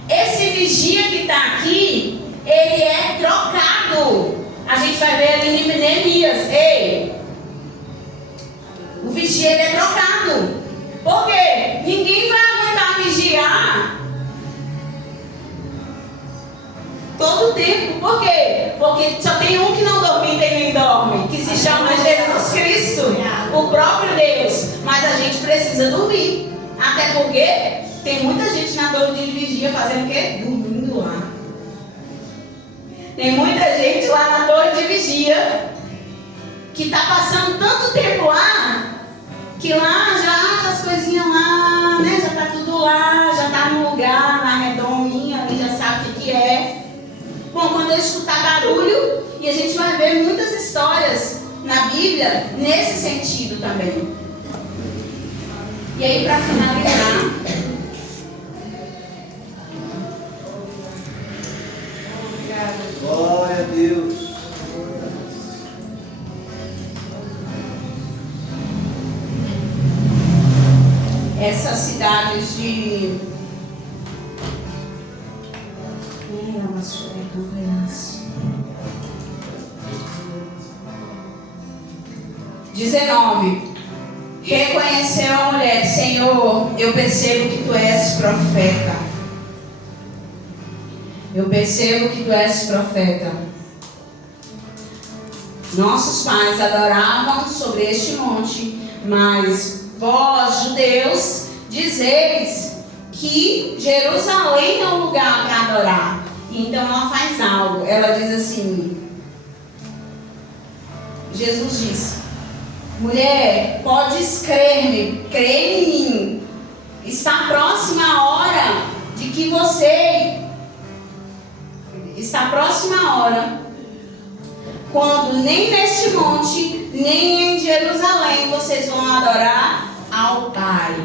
Esse vigia que está aqui, ele é trocado. A gente vai ver ali em Neemias. Ei, o vigia ele é trocado. Por quê? Ninguém vai aguentar vigiar todo o tempo. Por quê? Porque só tem um que não dorme e nem dorme, que se chama Jesus Cristo, o próprio Deus. Mas a gente precisa dormir. Até porque tem muita gente na torre de vigia fazendo o quê? Dormindo lá. Tem muita gente lá na torre de vigia que está passando tanto tempo lá, que lá já as coisinhas lá, né? Já está tudo lá, já está no lugar, na redominha, ali já sabe o que é. Bom, quando eu escutar barulho, e a gente vai ver muitas histórias na Bíblia nesse sentido também. E aí, para finalizar, Glória a Deus. essas cidades de 19. Reconheceu a mulher: Senhor, eu percebo que tu és profeta. Eu percebo que tu és profeta. Nossos pais adoravam sobre este monte, mas vós, judeus, dizeis que Jerusalém é um lugar para adorar. Então ela faz algo. Ela diz assim: Jesus disse: mulher, podes crer-me, crê em mim. Está próxima a hora de que você... Está próxima a hora quando nem neste monte, nem em Jerusalém vocês vão adorar ao Pai.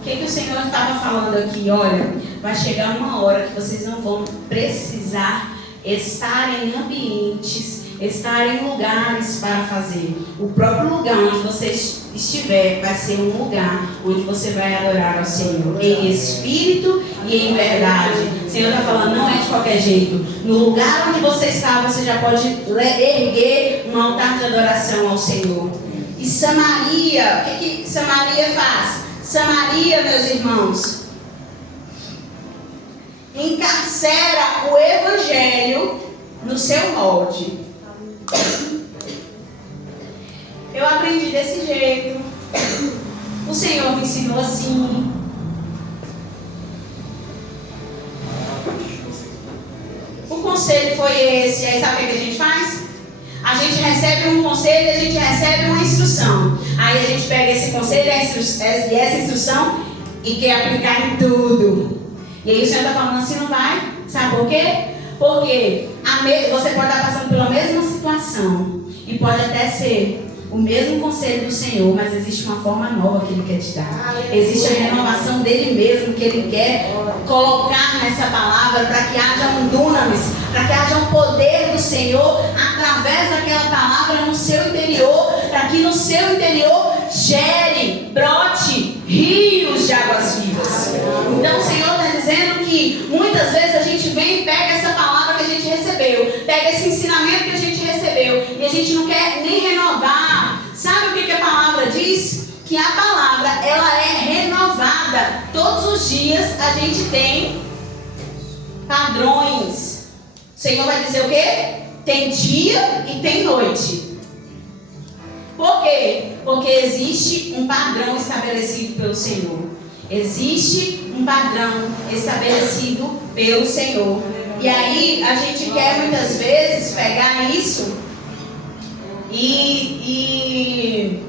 O que o Senhor estava falando aqui? Olha, vai chegar uma hora que vocês não vão precisar estar em ambientes, estar em lugares para fazer. O próprio lugar onde você estiver vai ser um lugar onde você vai adorar ao Senhor em espírito e em verdade. O Senhor está falando, não é de qualquer jeito. No lugar onde você está, você já pode erguer um altar de adoração ao Senhor. E Samaria, o que Samaria faz? Samaria, meus irmãos, encarcera o Evangelho no seu molde. Eu aprendi desse jeito. O Senhor me ensinou assim. O conselho foi esse. Aí sabe o que a gente faz? A gente recebe um conselho e a gente recebe uma instrução. Aí a gente pega esse conselho e essa instrução e quer aplicar em tudo. E aí o Senhor está falando assim, não vai. Sabe por quê? Porque você pode estar passando pela mesma situação e pode até ser o mesmo conselho do Senhor, mas existe uma forma nova que Ele quer te dar. Existe a renovação dele mesmo que Ele quer colocar nessa palavra para que haja um dunamis, para que haja um poder do Senhor através daquela palavra no seu interior, para que no seu interior gere, brote rios de águas vivas. Então o Senhor está dizendo que muitas vezes a gente vem e pega essa palavra que a gente recebeu, pega esse ensinamento que a gente recebeu e a gente não quer nem renovar. Sabe o que a palavra diz? Que a palavra, ela é renovada. Todos os dias a gente tem padrões. O Senhor vai dizer o quê? Tem dia e tem noite. Por quê? Porque existe um padrão estabelecido pelo Senhor. Existe um padrão estabelecido pelo Senhor. E aí a gente quer muitas vezes pegar isso e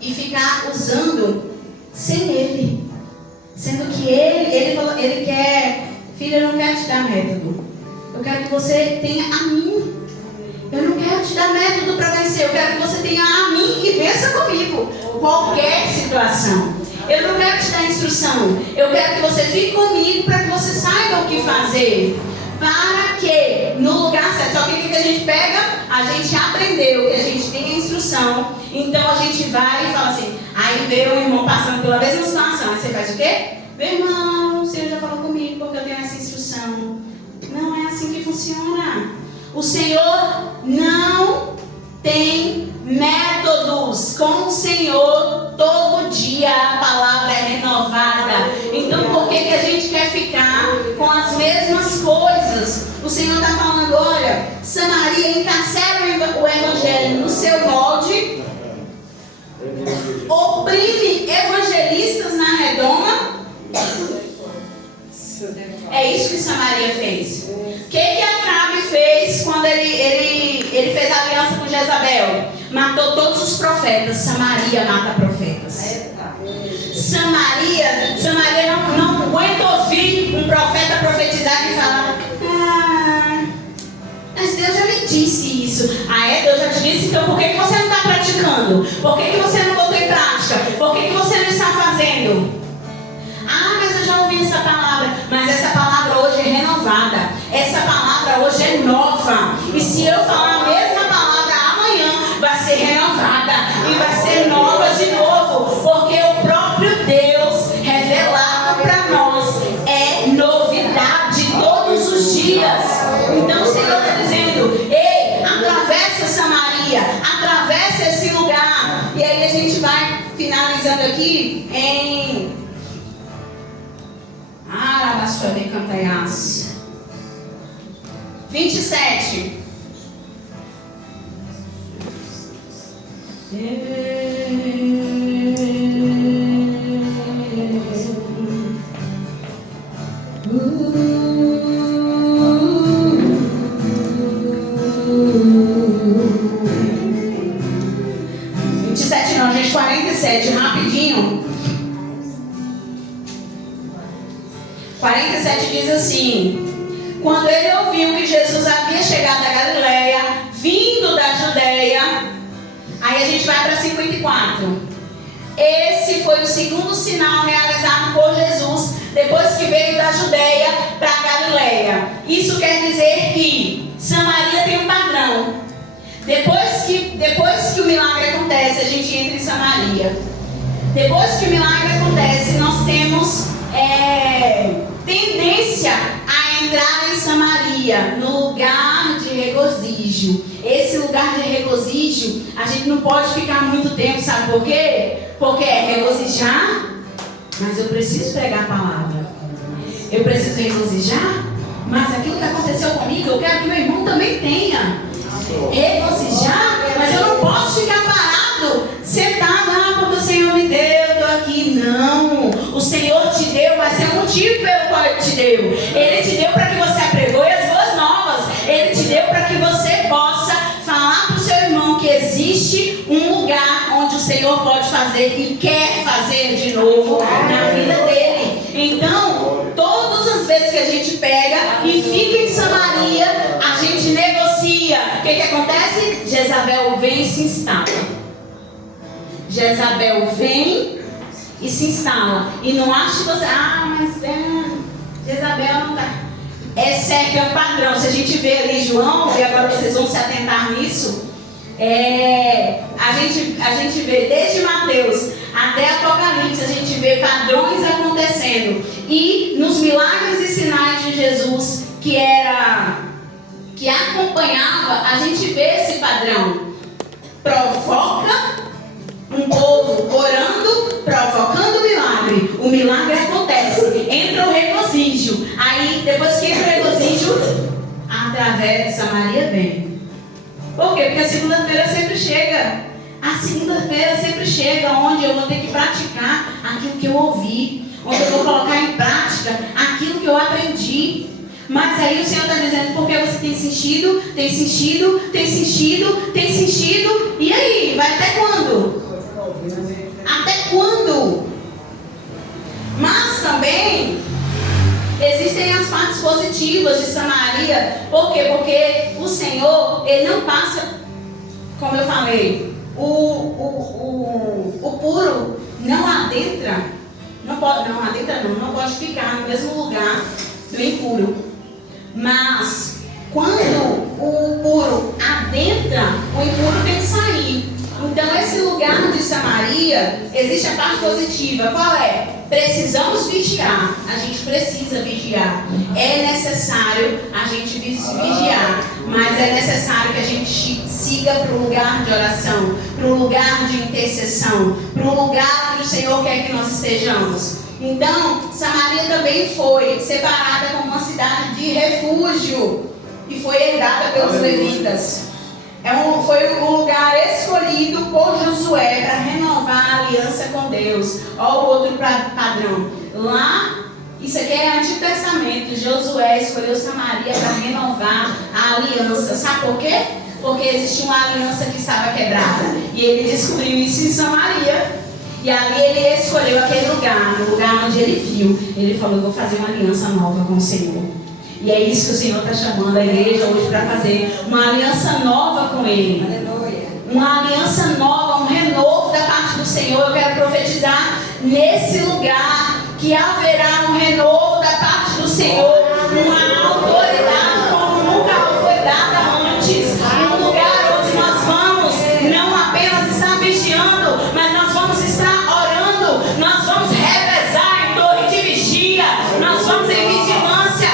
ficar usando sem Ele. Sendo que Ele quer, filha, eu não quero te dar método. Eu quero que você tenha a mim. Eu não quero te dar método para vencer. Eu quero que você tenha comigo. Qualquer situação. Eu não quero te dar instrução. Eu quero que você fique comigo para que você saiba o que fazer. Para que no lugar certo. Só que o que a gente pega? A gente aprendeu que a gente tem a instrução. Então a gente vai e fala assim. Aí vê o irmão passando pela mesma situação. Aí você faz o quê? Meu irmão, o Senhor já falou comigo porque eu tenho essa instrução. Não é assim que funciona. O Senhor não tem métodos. Com o Senhor, todo dia a palavra é renovada. Então por que a gente quer ficar com as mesmas coisas? O Senhor está falando, olha, Samaria encarcera o evangelho no seu molde, oprime evangelistas na redoma. É isso que Samaria fez. O que Acabe fez quando ele fez aliança com Jezabel? Matou todos os profetas. Samaria mata profetas. Samaria não aguenta ouvir um profeta profetizar e falar: mas Deus já me disse isso. Ah, é? Deus já te disse? Então por que você não está praticando? Por que você não botou em prática? Por que você não está fazendo? Ah, mas eu já ouvi essa palavra. Mas essa palavra hoje é renovada. Essa palavra hoje é nova. E se eu falar a mesma palavra amanhã, vai ser renovada. E vai ser nova de novo. Porque o próprio Deus revelado para nós é novidade todos os dias. Então o Senhor está dizendo: ei, atravessa Samaria. Atravessa esse lugar. E aí a gente vai finalizando aqui em... Arabassuave cantaiás 27. Não, gente, 47, rapidinho. 47 diz assim: quando ele ouviu que Jesus havia chegado a Galileia, vindo da Judeia, aí a gente vai para 54. Esse foi o segundo sinal realizado por Jesus depois que veio da Judeia para a Galileia. Isso quer dizer que Samaria tem um padrão. Depois que o milagre acontece, a gente entra em Samaria. Depois que o milagre acontece, nós temos tendência a entrar em Samaria, no lugar de regozijo. Esse lugar de regozijo, a gente não pode ficar muito tempo, sabe por quê? Porque é regozijar, mas eu preciso pregar a palavra. Eu preciso regozijar, mas aquilo que aconteceu comigo, eu quero que meu irmão também tenha. Regozijar, mas eu não posso ficar parado, sentado, porque o Senhor me deu, eu estou aqui. Não, o Senhor te deu, vai ser um motivo pelo qual Ele te deu. Ele te deu para que você apregoe as boas novas. Ele te deu para que você possa falar para o seu irmão que existe um lugar onde o Senhor pode fazer e quer fazer de novo na vida dele. Então, todas as vezes que a gente pega e fica em Samaria, a gente negocia. O que acontece? Jezabel vem e se instala. Jezabel vem e se instala. E não acha que você... mas Jezabel não está... É certo, é um padrão. Se a gente vê ali João, e agora vocês vão se atentar nisso, a gente vê desde Mateus até Apocalipse, a gente vê padrões acontecendo. E nos milagres e sinais de Jesus que acompanhava, a gente vê esse padrão. Provoca um povo orando, provocando o milagre. O milagre acontece, entra o regozijo. Aí depois que entra o regozijo, através de Samaria vem. Por quê? Porque a segunda-feira sempre chega. A segunda-feira sempre chega onde eu vou ter que praticar aquilo que eu ouvi, onde eu vou colocar em prática aquilo que eu aprendi. Mas aí o Senhor está dizendo: porque você tem insistido, tem insistido, tem insistido, tem insistido. E aí? Vai até quando? Até quando? Mas também existem as partes positivas de Samaria. Por quê? Porque o Senhor, Ele não passa, como eu falei, o puro não adentra, não pode ficar no mesmo lugar do impuro. Mas quando o puro adentra, o impuro tem que sair. Então esse lugar de Samaria, existe a parte positiva. Qual é? Precisamos vigiar. A gente precisa vigiar. É necessário a gente vigiar. Mas é necessário que a gente siga para o lugar de oração, para o lugar de intercessão, para o lugar onde o Senhor quer que nós estejamos. Então, Samaria também foi separada como uma cidade de refúgio e foi herdada pelos levitas. Foi um lugar escolhido por Josué para renovar a aliança com Deus. Olha o outro padrão. Lá, isso aqui é Antigo Testamento. Josué escolheu Samaria para renovar a aliança. Sabe por quê? Porque existia uma aliança que estava quebrada. E ele descobriu isso em Samaria. E ali ele escolheu aquele lugar, no lugar onde ele viu. Ele falou: eu vou fazer uma aliança nova com o Senhor. E é isso que o Senhor está chamando a igreja hoje para fazer. Uma aliança nova com Ele. Aleluia. Uma aliança nova, um renovo da parte do Senhor. Eu quero profetizar nesse lugar que haverá um renovo da parte do Senhor. Uma autoridade como nunca foi dada antes. Um lugar onde nós vamos não apenas estar vigiando, mas nós vamos estar orando. Nós vamos revezar em torre de vigia. Nós vamos em vigilância.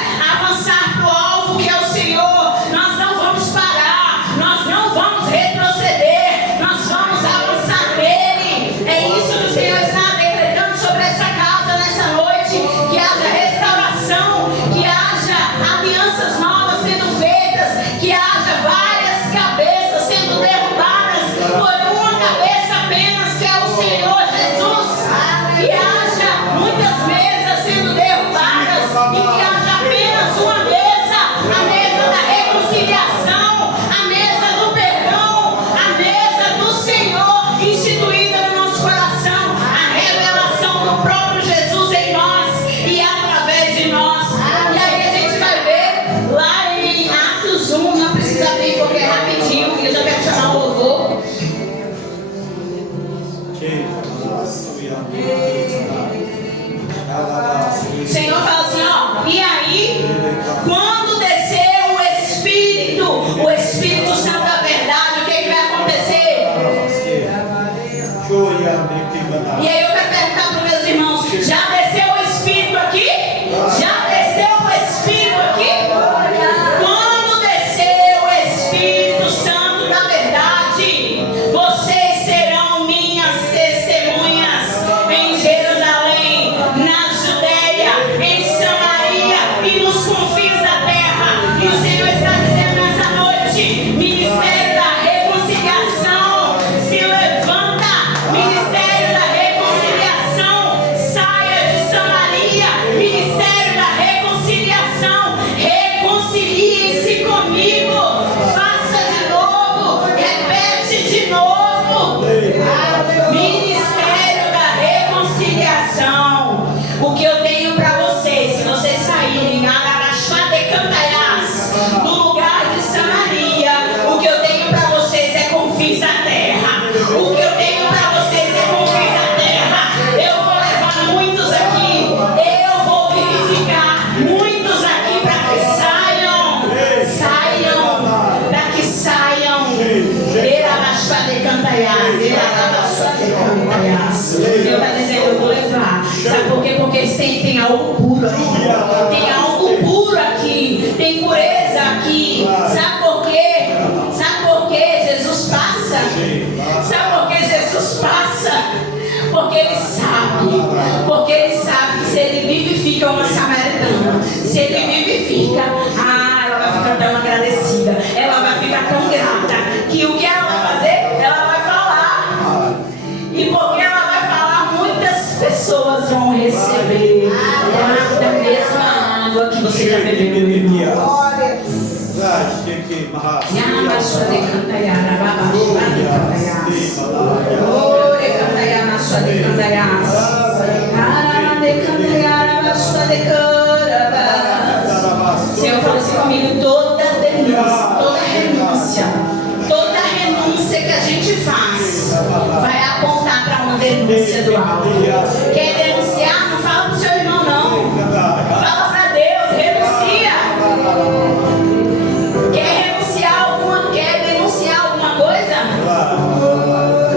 O Senhor fala assim, ó, e aí, quando descer o Espírito Santo da verdade, o que vai acontecer? E aí eu quero perguntar para os meus irmãos, já desceu o Espírito aqui? Já desceu o Espírito aqui? Quando descer o Espírito Santo da verdade, vocês serão minhas testemunhas em Jerusalém, na Judeia, em Samaria e nos confins da terra. E o Senhor está dizendo nessa noite: ministério da reconciliação se levanta, ministério da reconciliação saia de Samaria, ministério da reconciliação, reconcilie-se comigo, faça de novo, repete de novo. Ministério da reconciliação. O que eu tenho para vocês, se vocês saírem no lugar de Samaria, o que eu tenho para vocês é confins da terra. O que eu tenho para vocês é confins da terra. Eu vou levar muitos aqui, eu vou vivificar muitos aqui para que saiam, para que saiam. Deus está dizendo, eu vou levar. Sabe por quê? Porque tem algo puro aqui. Tem algo puro aqui. Tem pureza aqui. Sabe por quê? Sabe por quê? Jesus passa. Sabe por que Jesus passa? Porque Ele sabe. Porque Ele sabe que se Ele vivifica uma samaritana, se Ele vivifica, ela vai ficar tão agradecida. Ela vai ficar tão grata. Que o que ela vai fazer? Ela vai falar. E porque ela vai falar, muitas pessoas vão receber da mesma água que você já bebeu. Senhor, fala assim comigo, toda renúncia que a gente faz denúncia do alto. Quer denunciar? Não fala pro seu irmão, não. Fala pra Deus, renuncia. Quer denunciar alguma coisa?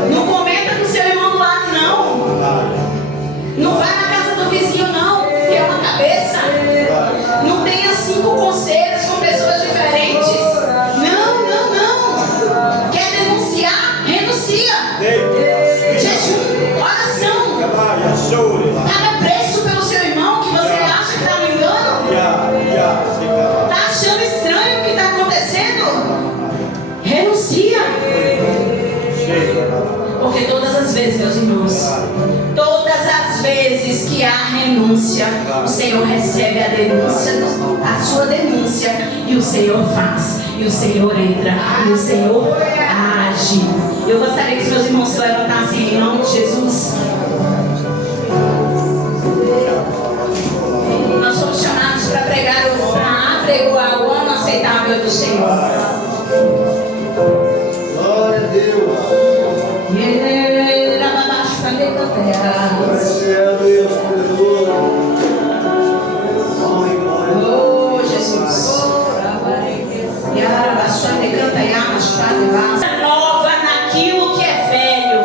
Não comenta com seu irmão do lado, não. Não vai na casa do vizinho, não, que é uma cabeça. Não tenha 5 conselhos com pessoas diferentes. Não. Quer denunciar? Renuncia. Jejum, oração. Paga preço pelo seu irmão que você acha que está no engano. Está achando estranho o que está acontecendo? Renuncia. Porque todas as vezes, meus irmãos, todas as vezes que há renúncia, o Senhor recebe a denúncia, a sua denúncia, e o Senhor faz, e o Senhor entra, e o Senhor age. Eu gostaria que os meus irmãos se levantassem em nome de Jesus. Nós somos chamados para apregoar o ano aceitável do Senhor. Glória a Deus. Deus poderoso. Oh, Jesus. Nova naquilo que é velho.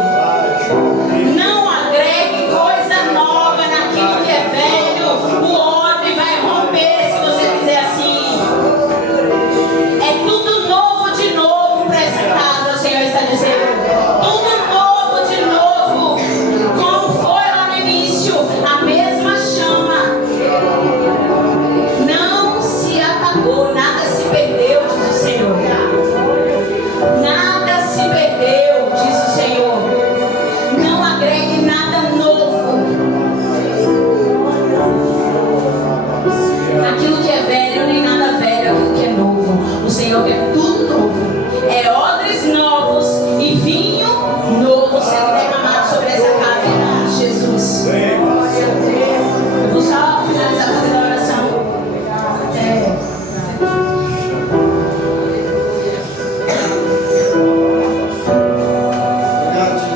Não agregue coisa nova naquilo que é velho. O ordem vai romper se você fizer assim. É tudo novo de novo para essa casa, o Senhor está dizendo. Tudo novo de novo. Como foi lá no início, a mesma chama. Não se apagou, nada se perdeu, diz o Senhor. Nada se perdeu, diz o Senhor. Não agregue nada novo. Aquilo que é velho, nem nada velho, aquilo que é novo. O Senhor quer tudo novo. É odres novos e vinho novo sendo derramado sobre essa casa, em nome de Jesus. Eu vou só finalizar fazendo a oração.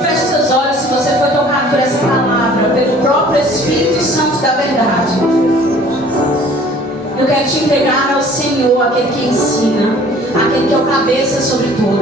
Feche seus olhos se você foi tocado por essa palavra, pelo próprio Espírito Santo da verdade. Eu quero te entregar ao Senhor, aquele que ensina, aquele que é o cabeça sobre tudo.